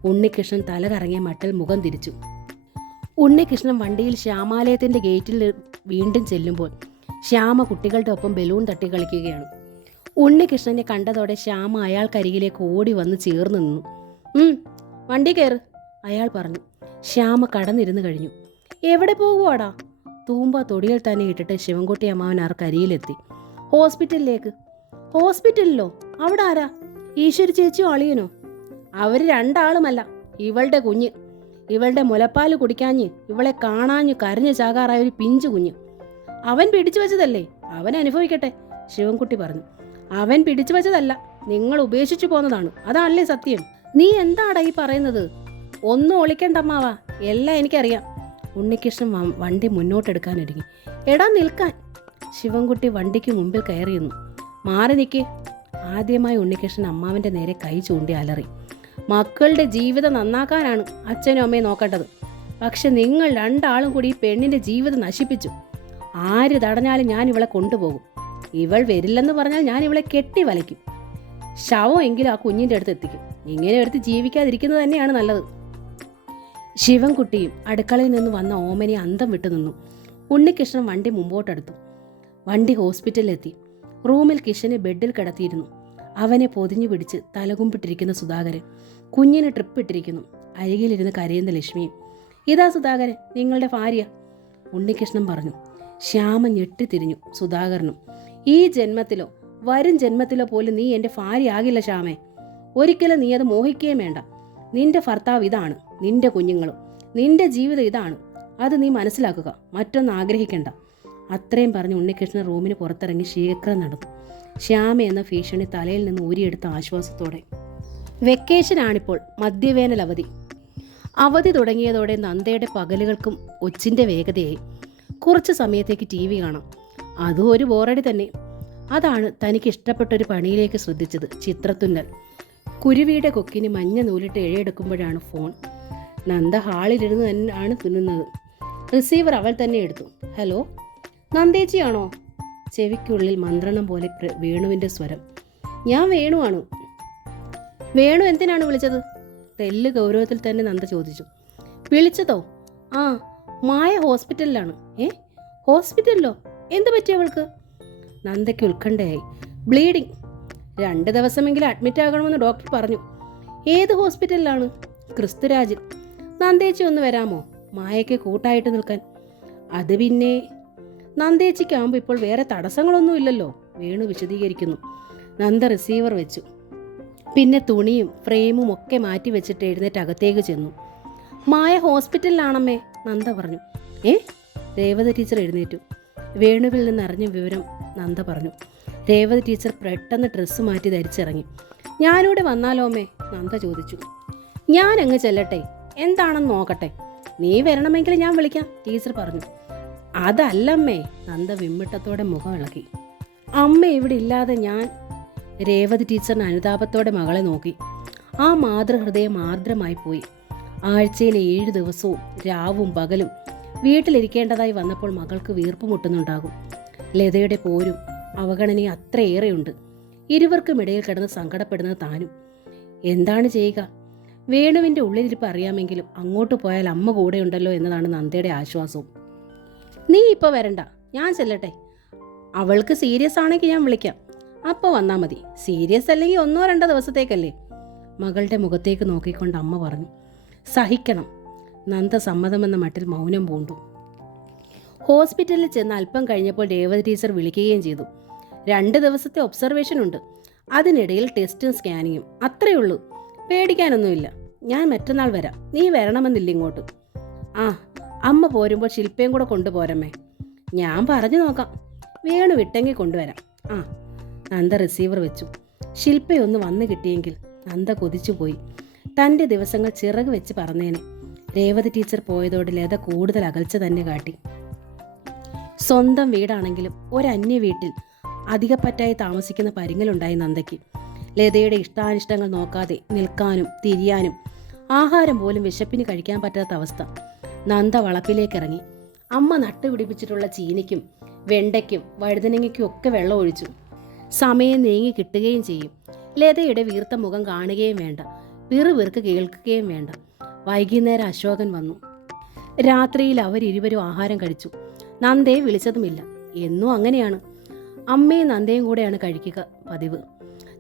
ഉണ്ണികൃഷ്ണൻ തല കറങ്ങിയ മട്ടിൽ മുഖം തിരിച്ചു. ഉണ്ണികൃഷ്ണൻ വണ്ടിയിൽ ശ്യാമാലയത്തിൻ്റെ ഗേറ്റിൽ വീണ്ടും ചെല്ലുമ്പോൾ ശ്യാമ കുട്ടികളുടെ ഒപ്പം ബലൂൺ തട്ടി കളിക്കുകയാണ്. ഉണ്ണികൃഷ്ണനെ കണ്ടതോടെ ശ്യാമ അയാൾക്കരികിലേക്ക് ഓടി വന്ന് ചേർന്ന് നിന്നു. വണ്ടി കയറ്, അയാൾ പറഞ്ഞു. ശ്യാമ കടന്നിരുന്ന് കഴിഞ്ഞു. എവിടെ പോകുവാടാ? തൂമ്പ തൊടിയിൽ തന്നെ ഇട്ടിട്ട് ശിവൻകുട്ടി അമ്മാവൻ കരിയിലെത്തി. ഹോസ്പിറ്റലിലേക്ക്. ഹോസ്പിറ്റലിലോ? അവിടെ ആരാ? ഈശ്വരി ചേച്ചിയോ അളിയനോ? അവർ 2 ആളുമല്ല, ഇവളുടെ കുഞ്ഞ്. ഇവളുടെ മുലപ്പാല് കുടിക്കാഞ്ഞ് ഇവളെ കാണാഞ്ഞ് കരഞ്ഞു ചാകാറായ ഒരു പിഞ്ചു കുഞ്ഞ്. അവൻ പിടിച്ചു വച്ചതല്ലേ, അവൻ അനുഭവിക്കട്ടെ, ശിവൻകുട്ടി പറഞ്ഞു. അവൻ പിടിച്ചു വച്ചതല്ല, നിങ്ങൾ ഉപേക്ഷിച്ചു പോന്നതാണ്. അതാണല്ലേ സത്യം. നീ എന്താടാ ഈ പറയുന്നത്? ഒന്നും ഒളിക്കണ്ടമ്മാവാ, എല്ലാം എനിക്കറിയാം. ഉണ്ണികൃഷ്ണൻ വണ്ടി മുന്നോട്ടെടുക്കാൻ ഒരുങ്ങി. എടാ നിൽക്കാൻ. ശിവൻകുട്ടി വണ്ടിക്ക് മുമ്പിൽ കയറിയുന്നു. മാറി നിൽക്കേ. ആദ്യമായി ഉണ്ണികൃഷ്ണൻ അമ്മാവൻ്റെ നേരെ കൈ ചൂണ്ടി അലറി. മക്കളുടെ ജീവിതം നന്നാക്കാനാണ് അച്ഛനും അമ്മയും നോക്കേണ്ടത്. പക്ഷെ നിങ്ങൾ 2 ആളും കൂടി ഈ പെണ്ണിൻ്റെ ജീവിതം നശിപ്പിച്ചു. ആര് തടഞ്ഞാലും ഞാൻ ഇവളെ കൊണ്ടുപോകും. ഇവൾ വരില്ലെന്ന് പറഞ്ഞാൽ ഞാൻ ഇവളെ കെട്ടി വലയ്ക്കും. ശവം എങ്കിലും ആ കുഞ്ഞിൻ്റെ അടുത്ത് എത്തിക്കും. ഇങ്ങനെ എടുത്ത് ജീവിക്കാതിരിക്കുന്നത് തന്നെയാണ് നല്ലത്. ശിവൻകുട്ടിയും അടുക്കളയിൽ നിന്ന് വന്ന ഓമനെ അന്തം വിട്ടു നിന്നു. ഉണ്ണികൃഷ്ണൻ വണ്ടി മുമ്പോട്ടെടുത്തു. വണ്ടി ഹോസ്പിറ്റലിലെത്തി. റൂമിൽ കിഷനെ ബെഡിൽ കിടത്തിയിരുന്നു. അവനെ പൊതിഞ്ഞു പിടിച്ച് തലകുമ്പിട്ടിരിക്കുന്ന സുധാകരൻ. കുഞ്ഞിന് ട്രിപ്പ് ഇട്ടിരിക്കുന്നു. അരികിലിരുന്ന് കരയുന്ന ലക്ഷ്മിയും. ഇതാ സുധാകരൻ, നിങ്ങളുടെ ഭാര്യ, ഉണ്ണികൃഷ്ണൻ പറഞ്ഞു. ശ്യാമ ഞെട്ടിത്തിരിഞ്ഞു. സുധാകരനും. ഈ ജന്മത്തിലോ വരും ജന്മത്തിലോ പോലും നീ എൻ്റെ ഭാര്യയാകില്ല ശ്യാമേ. ഒരിക്കലും നീ അത് മോഹിക്കുകയും വേണ്ട. നിന്റെ ഭർത്താവ് ഇതാണ്, നിന്റെ കുഞ്ഞുങ്ങളും, നിന്റെ ജീവിതം ഇതാണ്. അത് നീ മനസ്സിലാക്കുക, മറ്റൊന്നും ആഗ്രഹിക്കണ്ട. അത്രയും പറഞ്ഞ് ഉണ്ണികൃഷ്ണൻ റൂമിന് പുറത്തിറങ്ങി ശീഘ്രം നടന്നു. ശ്യാമ എന്ന ഭീഷണി തലയിൽ നിന്ന് ഊരിയെടുത്ത ആശ്വാസത്തോടെ. വെക്കേഷനാണിപ്പോൾ, മധ്യവേനൽ അവധി. അവധി തുടങ്ങിയതോടെ നന്ദയുടെ പകലുകൾക്കും ഒച്ചിൻ്റെ വേഗതയായി. കുറച്ച് സമയത്തേക്ക് TV കാണാം. അതും ഒരു ബോറടി തന്നെ. അതാണ് തനിക്ക് ഇഷ്ടപ്പെട്ടൊരു പണിയിലേക്ക് ശ്രദ്ധിച്ചത്, ചിത്രത്തുന്നൽ. കുരുവിയുടെ കൊക്കിന് മഞ്ഞ നൂലിട്ട് ഇഴയെടുക്കുമ്പോഴാണ് ഫോൺ. നന്ദ ഹാളിലിരുന്ന് തന്നെയാണ് തുന്നുന്നത്. റിസീവർ അവൾ തന്നെ എടുത്തു. ഹലോ, നന്ദേച്ചിയാണോ? ചെവിക്കുള്ളിൽ മന്ത്രണം പോലെ വേണുവിൻ്റെ സ്വരം. ഞാൻ വേണുവാണ്. വേണു എന്തിനാണ് വിളിച്ചത്? തെല്ല് ഗൗരവത്തിൽ തന്നെ നന്ദ ചോദിച്ചു. വിളിച്ചതോ? ആ, മായ ഹോസ്പിറ്റലിലാണ്. ഹോസ്പിറ്റലിലോ? എന്ത് പറ്റി അവൾക്ക്? നന്ദയ്ക്ക് ഉത്കണ്ഠയായി. ബ്ലീഡിങ്. 2 ദിവസമെങ്കിലും അഡ്മിറ്റ് ആകണമെന്ന് ഡോക്ടർ പറഞ്ഞു. ഏത് ഹോസ്പിറ്റലിലാണ്? ക്രിസ്തുരാജിൽ. നന്ദേച്ചി ഒന്ന് വരാമോ, മായയ്ക്ക് കൂട്ടായിട്ട് നിൽക്കാൻ? അത് പിന്നെ. നന്ദേച്ചിക്കാകുമ്പോൾ ഇപ്പോൾ വേറെ തടസ്സങ്ങളൊന്നും ഇല്ലല്ലോ, വേണു വിശദീകരിക്കുന്നു. നന്ദ റിസീവർ വെച്ചു. പിന്നെ തുണിയും ഫ്രെയിമും ഒക്കെ മാറ്റി വെച്ചിട്ട് എഴുന്നേറ്റ് അകത്തേക്ക് ചെന്നു. മായ ഹോസ്പിറ്റലിലാണമ്മേ, നന്ദ പറഞ്ഞു. രേവതി ടീച്ചർ എഴുന്നേറ്റു. വേണുവിൽ നിന്ന് അറിഞ്ഞ വിവരം നന്ദ പറഞ്ഞു. രേവതി ടീച്ചർ പെട്ടെന്ന് ഡ്രസ്സ് മാറ്റി ധരിച്ചിറങ്ങി. ഞാനിവിടെ വന്നാലോ അമ്മേ, നന്ദ ചോദിച്ചു. ഞാൻ അങ്ങ് ചെല്ലട്ടെ, എന്താണെന്ന് നോക്കട്ടെ, നീ വരണമെങ്കിൽ ഞാൻ വിളിക്കാം, ടീച്ചർ പറഞ്ഞു. അതല്ലമ്മേ, നന്ദ വിമ്മിട്ടത്തോടെ മുഖം ഇളക്കി. അമ്മ ഇവിടെ ഇല്ലാതെ ഞാൻ. രേവതി ടീച്ചറിന് അനുതാപത്തോടെ മകളെ നോക്കി. ആ മാതൃഹൃദയം ആർദ്രമായി പോയി. ആഴ്ചയിലെ 7 ദിവസവും രാവും പകലും വീട്ടിലിരിക്കേണ്ടതായി വന്നപ്പോൾ മകൾക്ക് വീർപ്പ് മുട്ടുന്നുണ്ടാകും. ലതയുടെ പോരും അവഗണനയും അത്രയേറെയുണ്ട്. ഇരുവർക്കുമിടയിൽ കിടന്ന് സങ്കടപ്പെടുന്നത് താനും. എന്താണ് ചെയ്യുക? വേണുവിൻ്റെ ഉള്ളിലിരിപ്പ് അറിയാമെങ്കിലും അങ്ങോട്ട് പോയാൽ അമ്മ കൂടെയുണ്ടല്ലോ എന്നതാണ് നന്ദയുടെ ആശ്വാസവും. നീ ഇപ്പോൾ വരണ്ട, ഞാൻ ചെല്ലട്ടെ. അവൾക്ക് സീരിയസ് ആണെങ്കിൽ ഞാൻ വിളിക്കാം, അപ്പോൾ വന്നാൽ മതി. സീരിയസ് അല്ലെങ്കിൽ 1-2 ദിവസത്തേക്കല്ലേ. മകളുടെ മുഖത്തേക്ക് നോക്കിക്കൊണ്ട് അമ്മ പറഞ്ഞു. സഹിക്കണം. നന്ദ സമ്മതമെന്ന മട്ടിൽ മൗനം പൂണ്ടു. ഹോസ്പിറ്റലിൽ ചെന്ന് അല്പം കഴിഞ്ഞപ്പോൾ രേവതി ടീച്ചർ വിളിക്കുകയും ചെയ്തു. 2 ദിവസത്തെ ഒബ്സർവേഷൻ ഉണ്ട്, അതിനിടയിൽ ടെസ്റ്റും സ്കാനിങ്ങും, അത്രയേ ഉള്ളൂ. പേടിക്കാനൊന്നുമില്ല. ഞാൻ മറ്റന്നാൾ വരാം, നീ വരണമെന്നില്ല ഇങ്ങോട്ട്. ആ, അമ്മ പോരുമ്പോൾ ശില്പയും കൂടെ കൊണ്ടുപോരമ്മേ. ഞാൻ പറഞ്ഞു നോക്കാം, വേണു വിട്ടെങ്കിൽ കൊണ്ടുവരാം. ആ, നന്ദ റിസീവർ വെച്ചു. ശില്പയൊന്ന് വന്നു കിട്ടിയെങ്കിൽ. നന്ദ കൊതിച്ചുപോയി. തൻ്റെ ദിവസങ്ങൾ ചിറക് വെച്ച് പറന്നേനെ. രേവതി ടീച്ചർ പോയതോടെ ലത കൂടുതൽ അകൽച്ച തന്നെ കാട്ടി. സ്വന്തം വീടാണെങ്കിലും ഒരന്യ വീട്ടിൽ അധികപ്പറ്റായി താമസിക്കുന്ന പരിങ്ങലുണ്ടായി നന്ദയ്ക്ക്. ലതയുടെ ഇഷ്ടാനിഷ്ടങ്ങൾ നോക്കാതെ നിൽക്കാനും തിരിയാനും ആഹാരം പോലും വിശപ്പിന് കഴിക്കാൻ പറ്റാത്ത അവസ്ഥ. നന്ദ വളപ്പിലേക്കിറങ്ങി. അമ്മ നട്ടുപിടിപ്പിച്ചിട്ടുള്ള ചീനിക്കും വെണ്ടയ്ക്കും വഴുതനങ്ങയ്ക്കും ഒക്കെ വെള്ളം ഒഴിച്ചു. സമയം നീങ്ങി കിട്ടുകയും ചെയ്യും. ലതയുടെ വീർത്ത മുഖം കാണുകയും വേണ്ട, പിറുപിറുക്ക് കേൾക്കുകയും വേണ്ട. വൈകുന്നേരം അശോകൻ വന്നു. രാത്രിയിൽ അവരിരുവരും ആഹാരം കഴിച്ചു. നന്ദയെ വിളിച്ചതുമില്ല. എന്നും അങ്ങനെയാണ്. അമ്മയും നന്ദയും കൂടെയാണ് കഴിക്കുക പതിവ്.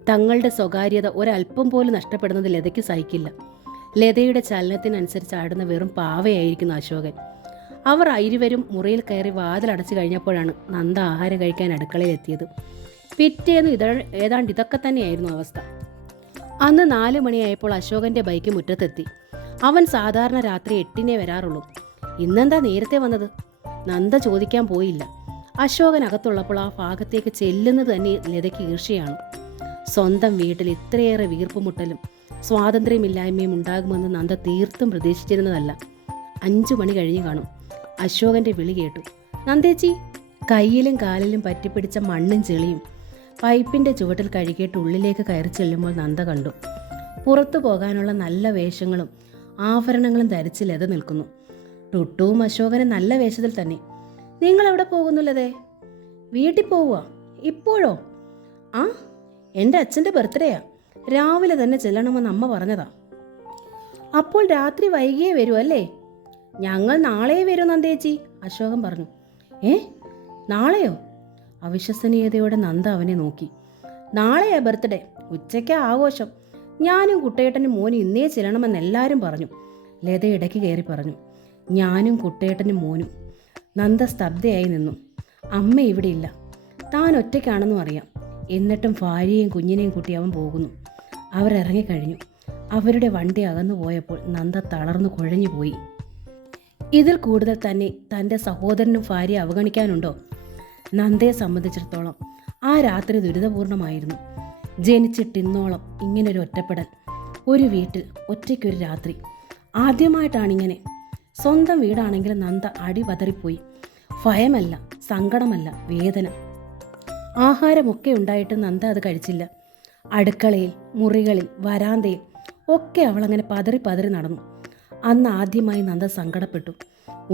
തങ്ങളുടെ സ്വകാര്യത ഒരല്പം പോലും നഷ്ടപ്പെടുന്നത് ലതയ്ക്ക് സഹിക്കില്ല. ലതയുടെ ചലനത്തിനനുസരിച്ച് ആടുന്ന വെറും പാവയായിരിക്കുന്നു അശോകൻ. അവർ ഇരുവരും മുറിയിൽ കയറി വാതിലടച്ചു കഴിഞ്ഞപ്പോഴാണ് നന്ദ ആഹാരം കഴിക്കാൻ അടുക്കളയിൽ എത്തിയത്. പിറ്റേന്ന് ഏതാണ്ട് ഇതൊക്കെ തന്നെയായിരുന്നു അവസ്ഥ. അന്ന് 4 മണിയായപ്പോൾ അശോകന്റെ ബൈക്ക് മുറ്റത്തെത്തി. അവൻ സാധാരണ രാത്രി 8-നേ വരാറുള്ളൂ. ഇന്നെന്താ നേരത്തെ വന്നത്? നന്ദ ചോദിക്കാൻ പോയില്ല. അശോകൻ അകത്തുള്ളപ്പോൾ ആ ഭാഗത്തേക്ക് ചെല്ലുന്നത് തന്നെ ലതയ്ക്ക് ഈർഷ്യയാണ്. സ്വന്തം വീട്ടിൽ ഇത്രയേറെ വീർപ്പുമുട്ടലും സ്വാതന്ത്ര്യമില്ലായ്മയും ഉണ്ടാകുമെന്ന് നന്ദ തീർത്തും പ്രതീക്ഷിച്ചിരുന്നതല്ല. 5 മണി കഴിഞ്ഞു കാണും. അശോകന്റെ വിളി കേട്ടു. നന്ദേച്ചി. കയ്യിലും കാലിലും പറ്റിപ്പിടിച്ച മണ്ണും ചെളിയും പൈപ്പിന്റെ ചുവട്ടിൽ കഴുകിയിട്ട് ഉള്ളിലേക്ക് കയറി ചെല്ലുമ്പോൾ നന്ദ കണ്ടു. പുറത്തു പോകാനുള്ള നല്ല വേഷങ്ങളും ആഭരണങ്ങളും ധരിച്ച് ലത നിൽക്കുന്നു. ടുട്ടുവും അശോകനും നല്ല വേഷത്തിൽ തന്നെ. നിങ്ങൾ എവിടെ പോകുന്നു ലതേ? വീട്ടിൽ പോവുക? ഇപ്പോഴോ? ആ, എൻ്റെ അച്ഛൻ്റെ ബർത്ത്ഡേയാ. രാവിലെ തന്നെ ചെല്ലണമെന്ന് അമ്മ പറഞ്ഞതാ. അപ്പോൾ രാത്രി വൈകിയേ വരൂ അല്ലേ? ഞങ്ങൾ നാളെ വരും നന്ദേച്ചി, അശോകൻ പറഞ്ഞു. നാളെയോ? അവിശ്വസനീയതയോടെ നന്ദ അവനെ നോക്കി. നാളെയാ ബർത്ത്ഡേ, ഉച്ചയ്ക്കാ ആഘോഷം. ഞാനും കുട്ടേട്ടനും മോനും ഇന്നേ ചെല്ലണമെന്ന് എല്ലാവരും പറഞ്ഞു. ലത ഇടയ്ക്ക് കയറി പറഞ്ഞു. ഞാനും കുട്ടേട്ടനും മോനും. നന്ദ സ്തബ്ധയായി നിന്നു. അമ്മ ഇവിടെ ഇല്ല, താൻ ഒറ്റയ്ക്കാണെന്നും അറിയാം. എന്നിട്ടും ഭാര്യയും കുഞ്ഞിനെയും കൂട്ടി അവൻ പോകുന്നു. അവരിറങ്ങിക്കഴിഞ്ഞു. അവരുടെ വണ്ടി അകന്നു പോയപ്പോൾ നന്ദ തളർന്നു കുഴഞ്ഞു പോയി. ഇതിൽ കൂടുതൽ തന്നെ തൻ്റെ സഹോദരനും ഭാര്യ അവഗണിക്കാനുണ്ടോ? നന്ദയെ സംബന്ധിച്ചിടത്തോളം ആ രാത്രി ദുരിതപൂർണമായിരുന്നു. ജനിച്ചിട്ടിന്നോളം ഇങ്ങനൊരു ഒറ്റപ്പെടൽ. ഒരു വീട്ടിൽ ഒറ്റയ്ക്കൊരു രാത്രി. ആദ്യമായിട്ടാണിങ്ങനെ. സ്വന്തം വീടാണെങ്കിലും നന്ദ അടി പതറിപ്പോയി. ഭയമല്ല, സങ്കടമല്ല, വേദന. ആഹാരമൊക്കെ ഉണ്ടായിട്ട് നന്ദ അത് കഴിച്ചില്ല. അടുക്കളയിൽ, മുറികളിൽ, വരാന്തയിൽ ഒക്കെ അവളങ്ങനെ പതറി പതറി നടന്നു. അന്ന് ആദ്യമായി നന്ദ സങ്കടപ്പെട്ടു.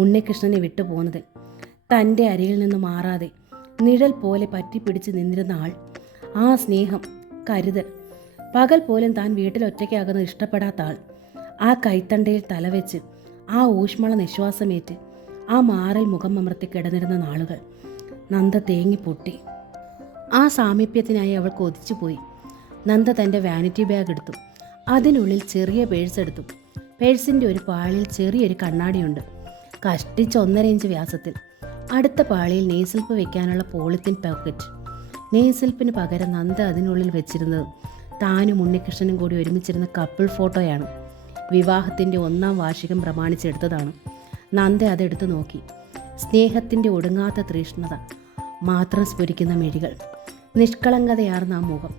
ഉണ്ണികൃഷ്ണനെ വിട്ടുപോകുന്നതിൽ. തൻ്റെ അരിയിൽ നിന്ന് മാറാതെ നിഴൽ പോലെ പറ്റിപ്പിടിച്ച് നിന്നിരുന്ന ആൾ. ആ സ്നേഹം, കരുതൽ. പകൽ പോലും താൻ വീട്ടിൽ ഒറ്റയ്ക്കാകുന്നത് ഇഷ്ടപ്പെടാത്ത ആൾ. ആ കൈത്തണ്ടയിൽ തലവെച്ച് ആ ഊഷ്മള നിശ്വാസമേറ്റ് ആ മാറിൽ മുഖം അമർത്തി കിടന്നിരുന്ന നാളുകൾ. നന്ദ തേങ്ങിപ്പൊട്ടി. ആ സാമീപ്യത്തിനായി അവൾ കൊതിച്ചുപോയി. നന്ദ തൻ്റെ വാനിറ്റി ബാഗ് എടുത്തു. അതിനുള്ളിൽ ചെറിയ പേഴ്സ് എടുത്തു. പേഴ്സിൻ്റെ ഒരു പാളിൽ ചെറിയൊരു കണ്ണാടിയുണ്ട്. കഷ്ടിച്ച് 1.5 ഇഞ്ച് വ്യാസത്തിൽ. അടുത്ത പാളിയിൽ നെയ്സിൽപ്പ് വെക്കാനുള്ള പോളിത്തീൻ പോക്കറ്റ്. നെയ്സിൽപ്പിന് പകരം നന്ദ അതിനുള്ളിൽ വെച്ചിരുന്നത് താനും ഉണ്ണികൃഷ്ണനും കൂടി ഒരുമിച്ചിരുന്ന കപ്പിൾ ഫോട്ടോയാണ്. വിവാഹത്തിൻ്റെ 1ാം വാർഷികം പ്രമാണിച്ചെടുത്തതാണ്. നന്ദ അതെടുത്തു നോക്കി. സ്നേഹത്തിൻ്റെ ഒടുങ്ങാത്ത തൃഷ്ണത മാത്രം സ്ഫുരിക്കുന്ന മിഴികൾ, നിഷ്കളങ്കതയാർന്ന ആ മുഖം,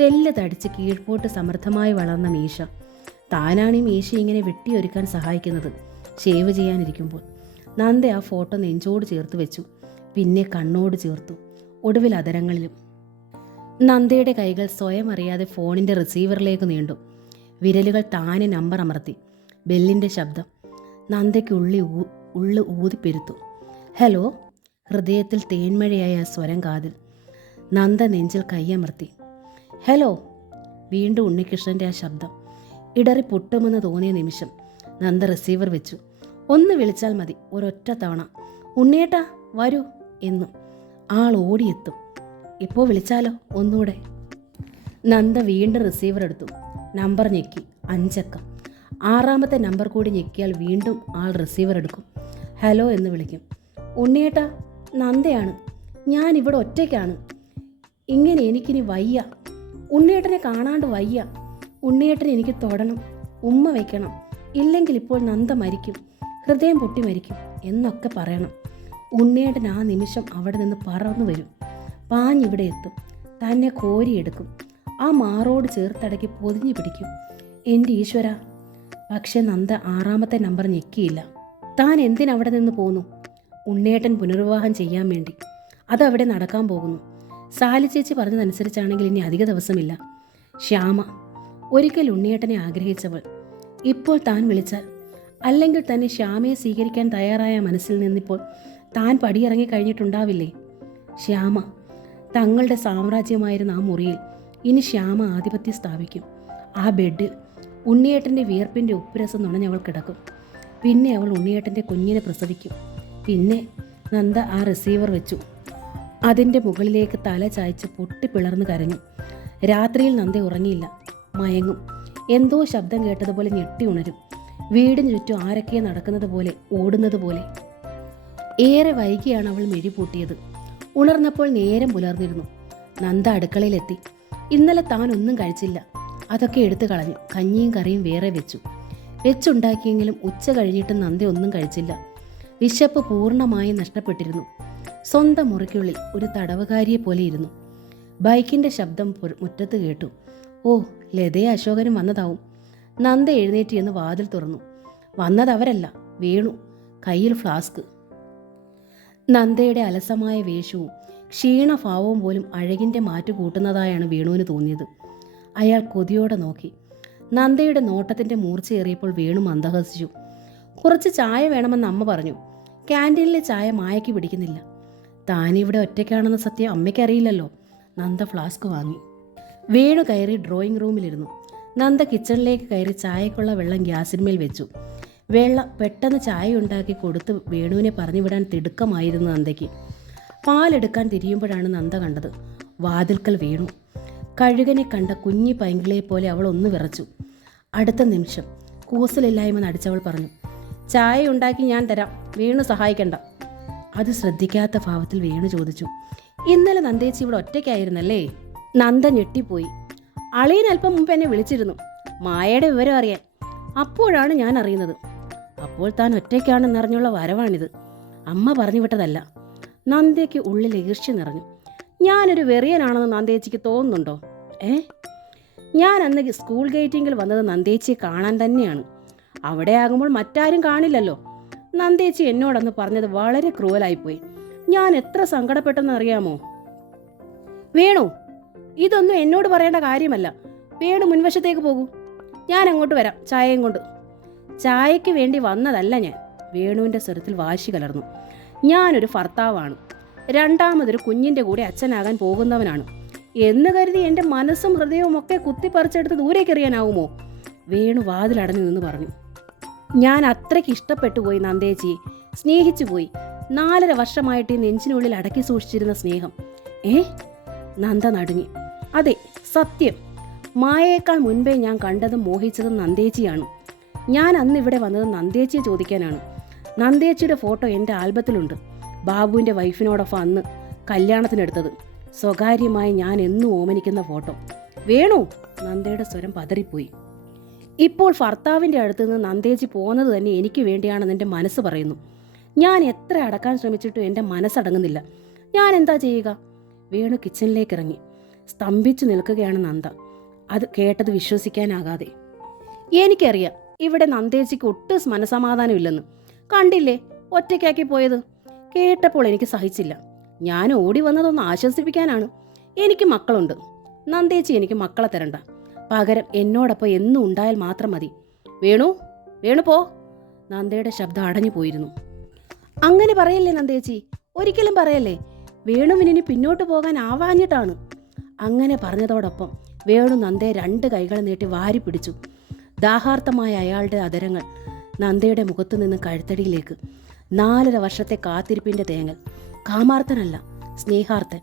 തെല്ല് തടിച്ച് കീഴ്പോട്ട് സമൃദ്ധമായി വളർന്ന മീശ. താനാണ് ഈ മീശ ഇങ്ങനെ വെട്ടിയൊരുക്കാൻ സഹായിക്കുന്നത്. ഷേവ് ചെയ്യാനിരിക്കുമ്പോൾ നന്ദ ആ ഫോട്ടോ നെഞ്ചോട് ചേർത്ത് വെച്ചു. പിന്നെ കണ്ണോട് ചേർത്തു, ഒടുവിൽ അതരങ്ങളിലും. നന്ദയുടെ കൈകൾ സ്വയം അറിയാതെ ഫോണിൻ്റെ റിസീവറിലേക്ക് നീണ്ടു. വിരലുകൾ താനെ നമ്പർ അമർത്തി. ബെല്ലിൻ്റെ ശബ്ദം നന്ദയ്ക്ക് ഉള്ളു ഊതിപ്പെരുത്തു. ഹലോ. ഹൃദയത്തിൽ തേന്മഴയായ ആ സ്വരം കാതിൽ. നന്ദ നെഞ്ചിൽ കൈയമർത്തി. ഹലോ. വീണ്ടും ഉണ്ണികൃഷ്ണൻ്റെ ആ ശബ്ദം. ഇടറി പൊട്ടുമെന്ന് തോന്നിയ നിമിഷം നന്ദ റിസീവർ വെച്ചു. ഒന്ന് വിളിച്ചാൽ മതി, ഒരൊറ്റ തവണ. ഉണ്ണിയേട്ടാ വരൂ എന്നും. ആൾ ഓടിയെത്തും. ഇപ്പോൾ വിളിച്ചാലോ ഒന്നുകൂടെ. നന്ദ വീണ്ടും റിസീവർ എടുത്തു. നമ്പർ ഞെക്കി. 5 അക്കം. 6ാമത്തെ നമ്പർ കൂടി ഞെക്കിയാൽ വീണ്ടും ആൾ റിസീവർ എടുക്കും. ഹലോ എന്ന് വിളിക്കും. ഉണ്ണിയേട്ടാ, നന്ദയാണ്. ഞാനിവിടെ ഒറ്റയ്ക്കാണ്. ഇങ്ങനെ എനിക്കിനി വയ്യ. ഉണ്ണിയേട്ടനെ കാണാണ്ട് വയ്യ. ഉണ്ണിയേട്ടനെ എനിക്ക് തൊടണം, ഉമ്മ വയ്ക്കണം. ഇല്ലെങ്കിൽ ഇപ്പോൾ നന്ദ മരിക്കും, ഹൃദയം പൊട്ടി മരിക്കും എന്നൊക്കെ പറയണം. ഉണ്ണിയേട്ടൻ ആ നിമിഷം അവിടെ നിന്ന് പറന്നു വരും. പാഞ്ഞിവിടെ എത്തും. തന്നെ കോരിയെടുക്കും. ആ മാറോട് ചേർത്തടക്കി പൊതിഞ്ഞു പിടിക്കും. എൻ്റെ ഈശ്വര. പക്ഷെ നന്ദ 6ാമത്തെ നമ്പർ ഞെക്കിയില്ല. താൻ എന്തിനവിടെ നിന്ന് പോന്നു? ഉണ്ണിയേട്ടൻ പുനർവിവാഹം ചെയ്യാൻ വേണ്ടി. അതവിടെ നടക്കാൻ പോകുന്നു. സാലി ചേച്ചി പറഞ്ഞതനുസരിച്ചാണെങ്കിൽ ഇനി അധിക ദിവസമില്ല. ശ്യാമ, ഒരിക്കൽ ഉണ്ണിയേട്ടനെ ആഗ്രഹിച്ചവൾ, ഇപ്പോൾ താൻ വിളിച്ചാൽ, അല്ലെങ്കിൽ തന്നെ ശ്യാമയെ സ്വീകരിക്കാൻ തയ്യാറായ മനസ്സിൽ നിന്നിപ്പോൾ താൻ പടിയിറങ്ങി കഴിഞ്ഞിട്ടുണ്ടാവില്ലേ? ശ്യാമ, തങ്ങളുടെ സാമ്രാജ്യമായിരുന്ന ആ മുറിയിൽ ഇനി ശ്യാമ ആധിപത്യം സ്ഥാപിക്കും. ആ ബെഡിൽ ഉണ്ണിയേട്ടൻ്റെ വിയർപ്പിൻ്റെ ഉപ്പുരസം നുണഞ്ഞവൾ കിടക്കും. പിന്നെ അവൾ ഉണ്ണിയേട്ടൻ്റെ കുഞ്ഞിനെ പ്രസവിക്കും. പിന്നെ നന്ദ ആ റിസീവർ വെച്ചു. അതിൻ്റെ മുകളിലേക്ക് തല ചായ്ച്ച് പൊട്ടിപ്പിളർന്ന് കരഞ്ഞു. രാത്രിയിൽ നന്ദ ഉറങ്ങിയില്ല. മയങ്ങും. എന്തോ ശബ്ദം കേട്ടതുപോലെ ഞെട്ടി ഉണരും. വീടിന് ചുറ്റും ആരൊക്കെ നടക്കുന്നത് പോലെ, ഓടുന്നത് പോലെ. ഏറെ വൈകിയാണ് അവൾ മിഴി പൂട്ടിയത്. ഉണർന്നപ്പോൾ നേരം പുലർന്നിരുന്നു. നന്ദ അടുക്കളയിലെത്തി. ഇന്നലെ താൻ ഒന്നും കഴിച്ചില്ല. അതൊക്കെ എടുത്തു കളഞ്ഞു. കഞ്ഞിയും കറിയും വേറെ വെച്ചുണ്ടാക്കിയെങ്കിലും ഉച്ച കഴിഞ്ഞിട്ടും നന്ദ ഒന്നും കഴിച്ചില്ല. വിശപ്പ് പൂർണ്ണമായും നഷ്ടപ്പെട്ടിരുന്നു. സ്വന്തം മുറിക്കുള്ളിൽ ഒരു തടവുകാരിയെ പോലെ ഇരുന്നു. ബൈക്കിൻ്റെ ശബ്ദം മുറ്റത്ത് കേട്ടു. ഓ, ലതയും അശോകനും വന്നതാവും. നന്ദ എഴുന്നേറ്റ് എന്ന് വാതിൽ തുറന്നു. വന്നതവരല്ല, വേണു. കയ്യിൽ ഫ്ലാസ്ക്. നന്ദയുടെ അലസമായ വേഷവും ക്ഷീണഭാവവും പോലും അഴകിൻ്റെ മാറ്റു കൂട്ടുന്നതായാണ് വേണുവിന് തോന്നിയത്. അയാൾ കൊതിയോടെ നോക്കി. നന്ദയുടെ നോട്ടത്തിൻ്റെ മൂർച്ചയേറിയപ്പോൾ വേണു മന്ദഹസിച്ചു. കുറച്ച് ചായ വേണമെന്ന് അമ്മ പറഞ്ഞു. ക്യാൻറ്റീനിലെ ചായ മായയ്ക്ക് പിടിക്കുന്നില്ല. താനിവിടെ ഒറ്റയ്ക്കാണെന്ന സത്യം അമ്മയ്ക്കറിയില്ലല്ലോ. നന്ദ ഫ്ലാസ്ക് വാങ്ങി. വേണു കയറി ഡ്രോയിങ് റൂമിലിരുന്നു. നന്ദ കിച്ചണിലേക്ക് കയറി ചായക്കുള്ള വെള്ളം ഗ്യാസിന്മേൽ വെച്ചു. പെട്ടെന്ന് ചായ ഉണ്ടാക്കി കൊടുത്ത് വേണുവിനെ പറഞ്ഞു വിടാൻ തിടുക്കമായിരുന്നു നന്ദയ്ക്ക്. പാലെടുക്കാൻ തിരിയുമ്പോഴാണ് നന്ദ കണ്ടത്. വാതിൽക്കൽ വേണു. കഴുകനെ കണ്ട കുഞ്ഞി പൈങ്കിളയെ പോലെ അവൾ ഒന്ന് വിറച്ചു. അടുത്ത നിമിഷം കൂസലില്ലായ്മ നടിച്ചവൾ പറഞ്ഞു, ചായ ഉണ്ടാക്കി ഞാൻ തരാം, വേണു സഹായിക്കണ്ട. അത് ശ്രദ്ധിക്കാത്ത ഭാവത്തിൽ വേണു ചോദിച്ചു, ഇന്നലെ നന്ദേച്ചി ഇവിടെ ഒറ്റയ്ക്കായിരുന്നല്ലേ? നന്ദ ഞെട്ടിപ്പോയി. അളിയൻ അല്പം മുമ്പ് എന്നെ വിളിച്ചിരുന്നു, മായയുടെ വിവരം അറിയാൻ. അപ്പോഴാണ് ഞാൻ അറിയുന്നത്. അപ്പോൾ താൻ ഒറ്റയ്ക്കാണെന്നറിഞ്ഞുള്ള വരവാണിത്. അമ്മ പറഞ്ഞു വിട്ടതല്ല. നന്ദയ്ക്ക് ഉള്ളിൽ ഈർഷ്യ നിറഞ്ഞു. ഞാനൊരു വെറിയനാണെന്ന് നന്ദേച്ചിക്ക് തോന്നുന്നുണ്ടോ? ഞാൻ അന്ന് സ്കൂൾ ഗേറ്റിങ്ങിൽ വന്നത് നന്ദേച്ചിയെ കാണാൻ തന്നെയാണ്. അവിടെ ആകുമ്പോൾ മറ്റാരും കാണില്ലല്ലോ. നന്ദേച്ചി എന്നോടന്ന് പറഞ്ഞത് വളരെ ക്രൂവലായിപ്പോയി. ഞാൻ എത്ര സങ്കടപ്പെട്ടെന്ന് അറിയാമോ? വേണു, ഇതൊന്നും എന്നോട് പറയേണ്ട കാര്യമല്ല. വേണു മുൻവശത്തേക്ക് പോകൂ, ഞാൻ അങ്ങോട്ട് വരാം ചായയും കൊണ്ട്. ചായയ്ക്ക് വേണ്ടി വന്നതല്ല ഞാൻ. വേണുവിൻ്റെ സ്വരത്തിൽ വാശി കലർന്നു. ഞാനൊരു ഭർത്താവാണ്, രണ്ടാമതൊരു കുഞ്ഞിൻ്റെ കൂടെ അച്ഛനാകാൻ പോകുന്നവനാണ് എന്ന് കരുതി എൻ്റെ മനസ്സും ഹൃദയവും ഒക്കെ കുത്തിപ്പറിച്ചെടുത്ത് ദൂരേക്ക് എറിയാനാവുമോ? വേണു വാതിലടഞ്ഞു നിന്ന് പറഞ്ഞു. ഞാൻ അത്രയ്ക്ക് ഇഷ്ടപ്പെട്ടു പോയി നന്ദേച്ചിയെ, സ്നേഹിച്ചു പോയി. 4.5 വർഷമായിട്ട് ഈ നെഞ്ചിനുള്ളിൽ അടക്കി സൂക്ഷിച്ചിരുന്ന സ്നേഹം. നന്ദ നടുങ്ങി. അതെ, സത്യം. മായയേക്കാൾ മുൻപേ ഞാൻ കണ്ടതും മോഹിച്ചതും നന്ദേച്ചിയാണ്. ഞാൻ അന്ന് ഇവിടെ വന്നത് നന്ദേച്ചിയെ ചോദിക്കാനാണ്. നന്ദേച്ചിയുടെ ഫോട്ടോ എൻ്റെ ആൽബത്തിലുണ്ട്. ബാബുവിൻ്റെ വൈഫിനോടൊപ്പം അന്ന് കല്യാണത്തിനെടുത്തത്. സ്വകാര്യമായി ഞാൻ എന്നും ഓമനിക്കുന്ന ഫോട്ടോ. വേണു, നന്ദയുടെ സ്വരം പതറിപ്പോയി. ഇപ്പോൾ ഭർത്താവിൻ്റെ അടുത്ത് നിന്ന് നന്ദേച്ചി പോകുന്നത് തന്നെ എനിക്ക് വേണ്ടിയാണെന്ന് എൻ്റെ മനസ്സ് പറയുന്നു. ഞാൻ എത്ര അടക്കാൻ ശ്രമിച്ചിട്ടും എൻ്റെ മനസ്സടങ്ങുന്നില്ല. ഞാൻ എന്താ ചെയ്യുക? വേണു കിച്ചണിലേക്ക് ഇറങ്ങി. സ്തംഭിച്ചു നിൽക്കുകയാണ് നന്ദ. അത് കേട്ടത് വിശ്വസിക്കാനാകാതെ. എനിക്കറിയാം ഇവിടെ നന്ദേച്ചിക്ക് ഒട്ടും മനസമാധാനമില്ലെന്ന്. കണ്ടില്ലേ ഒറ്റയ്ക്കാക്കി പോയത്. കേട്ടപ്പോൾ എനിക്ക് സഹിച്ചില്ല. ഞാൻ ഓടി വന്നതൊന്ന് ആശ്വസിപ്പിക്കാനാണ്. എനിക്ക് മക്കളുണ്ട്. നന്ദേച്ചി എനിക്ക് മക്കളെ തരണ്ട. പകരം എന്നോടൊപ്പം എന്നും ഉണ്ടായാൽ മാത്രം മതി. വേണു, വേണു പോ. നന്ദയുടെ ശബ്ദം അടഞ്ഞു പോയിരുന്നു. അങ്ങനെ പറയല്ലേ നന്ദേച്ചി, ഒരിക്കലും പറയല്ലേ. വേണുവിനി പിന്നോട്ട് പോകാൻ ആവാഞ്ഞിട്ടാണ്. അങ്ങനെ പറഞ്ഞതോടൊപ്പം വേണു നന്ദയെ 2 കൈകൾ നീട്ടി വാരി പിടിച്ചു. ദാഹാർത്ഥമായ അയാളുടെ അധരങ്ങൾ നന്ദയുടെ മുഖത്തു നിന്ന് കഴുത്തടിയിലേക്ക്. 4.5 വർഷത്തെ കാത്തിരിപ്പിൻ്റെ തേങ്ങൽ. കാമാർത്ഥനല്ല, സ്നേഹാർത്ഥൻ.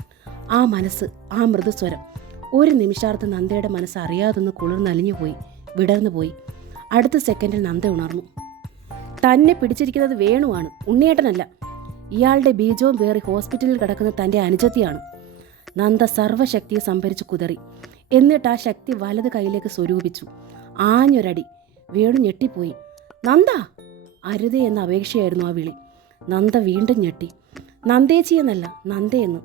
ആ മനസ്സ്, ആ മൃദുസ്വരം. ഒരു നിമിഷാർത്ഥം നന്ദയുടെ മനസ്സ് അറിയാതൊന്ന് കുളിർന്നലിഞ്ഞുപോയി, വിടർന്നുപോയി. അടുത്ത സെക്കൻഡിൽ നന്ദ ഉണർന്നു. തന്നെ പിടിച്ചിരിക്കുന്നത് വേണുവാണ്, ഉണ്ണിയേട്ടനല്ല. ഇയാളുടെ ബീജവും വേറി ഹോസ്പിറ്റലിൽ കിടക്കുന്ന തൻ്റെ അനുജത്തിയാണ്. നന്ദ സർവ്വശക്തിയെ സംഭരിച്ച് കുതറി. എന്നിട്ട് ആ ശക്തി വലത് കൈയിലേക്ക് സ്വരൂപിച്ചു. ആഞ്ഞൊരടി. വേണു ഞെട്ടിപ്പോയി. നന്ദ! അരുതേ എന്ന അപേക്ഷയായിരുന്നു ആ വിളി. നന്ദ വീണ്ടും ഞെട്ടി. നന്ദേച്ചി എന്നല്ല, നന്ദയെന്ന്.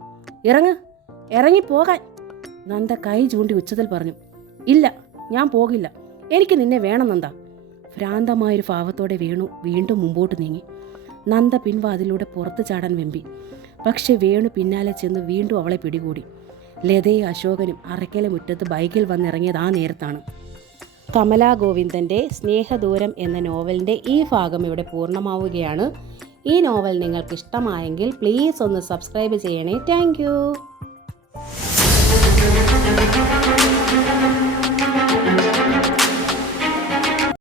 ഇറങ്ങിപ്പോകാൻ നന്ദ കൈ ചൂണ്ടി ഉച്ചത്തിൽ പറഞ്ഞു. ഇല്ല, ഞാൻ പോകില്ല. എനിക്ക് നിന്നെ വേണം നന്ദ. ഭ്രാന്തമായൊരു ഭാവത്തോടെ വേണു വീണ്ടും മുമ്പോട്ട് നീങ്ങി. നന്ദ പിൻവാതിലൂടെ പുറത്തു ചാടാൻ വെമ്പി. പക്ഷെ വേണു പിന്നാലെ ചെന്ന് വീണ്ടും അവളെ പിടികൂടി. ലതയും അശോകനും അറയ്ക്കലെ മുറ്റത്ത് ബൈക്കിൽ വന്നിറങ്ങിയത് ആ നേരത്താണ്. കമലാ ഗോവിന്ദൻ്റെ സ്നേഹദൂരം എന്ന നോവലിൻ്റെ ഈ ഭാഗം ഇവിടെ പൂർണ്ണമാവുകയാണ്. ഈ നോവൽ നിങ്ങൾക്ക് ഇഷ്ടമായെങ്കിൽ പ്ലീസ് ഒന്ന് സബ്സ്ക്രൈബ് ചെയ്യണേ. Thank you.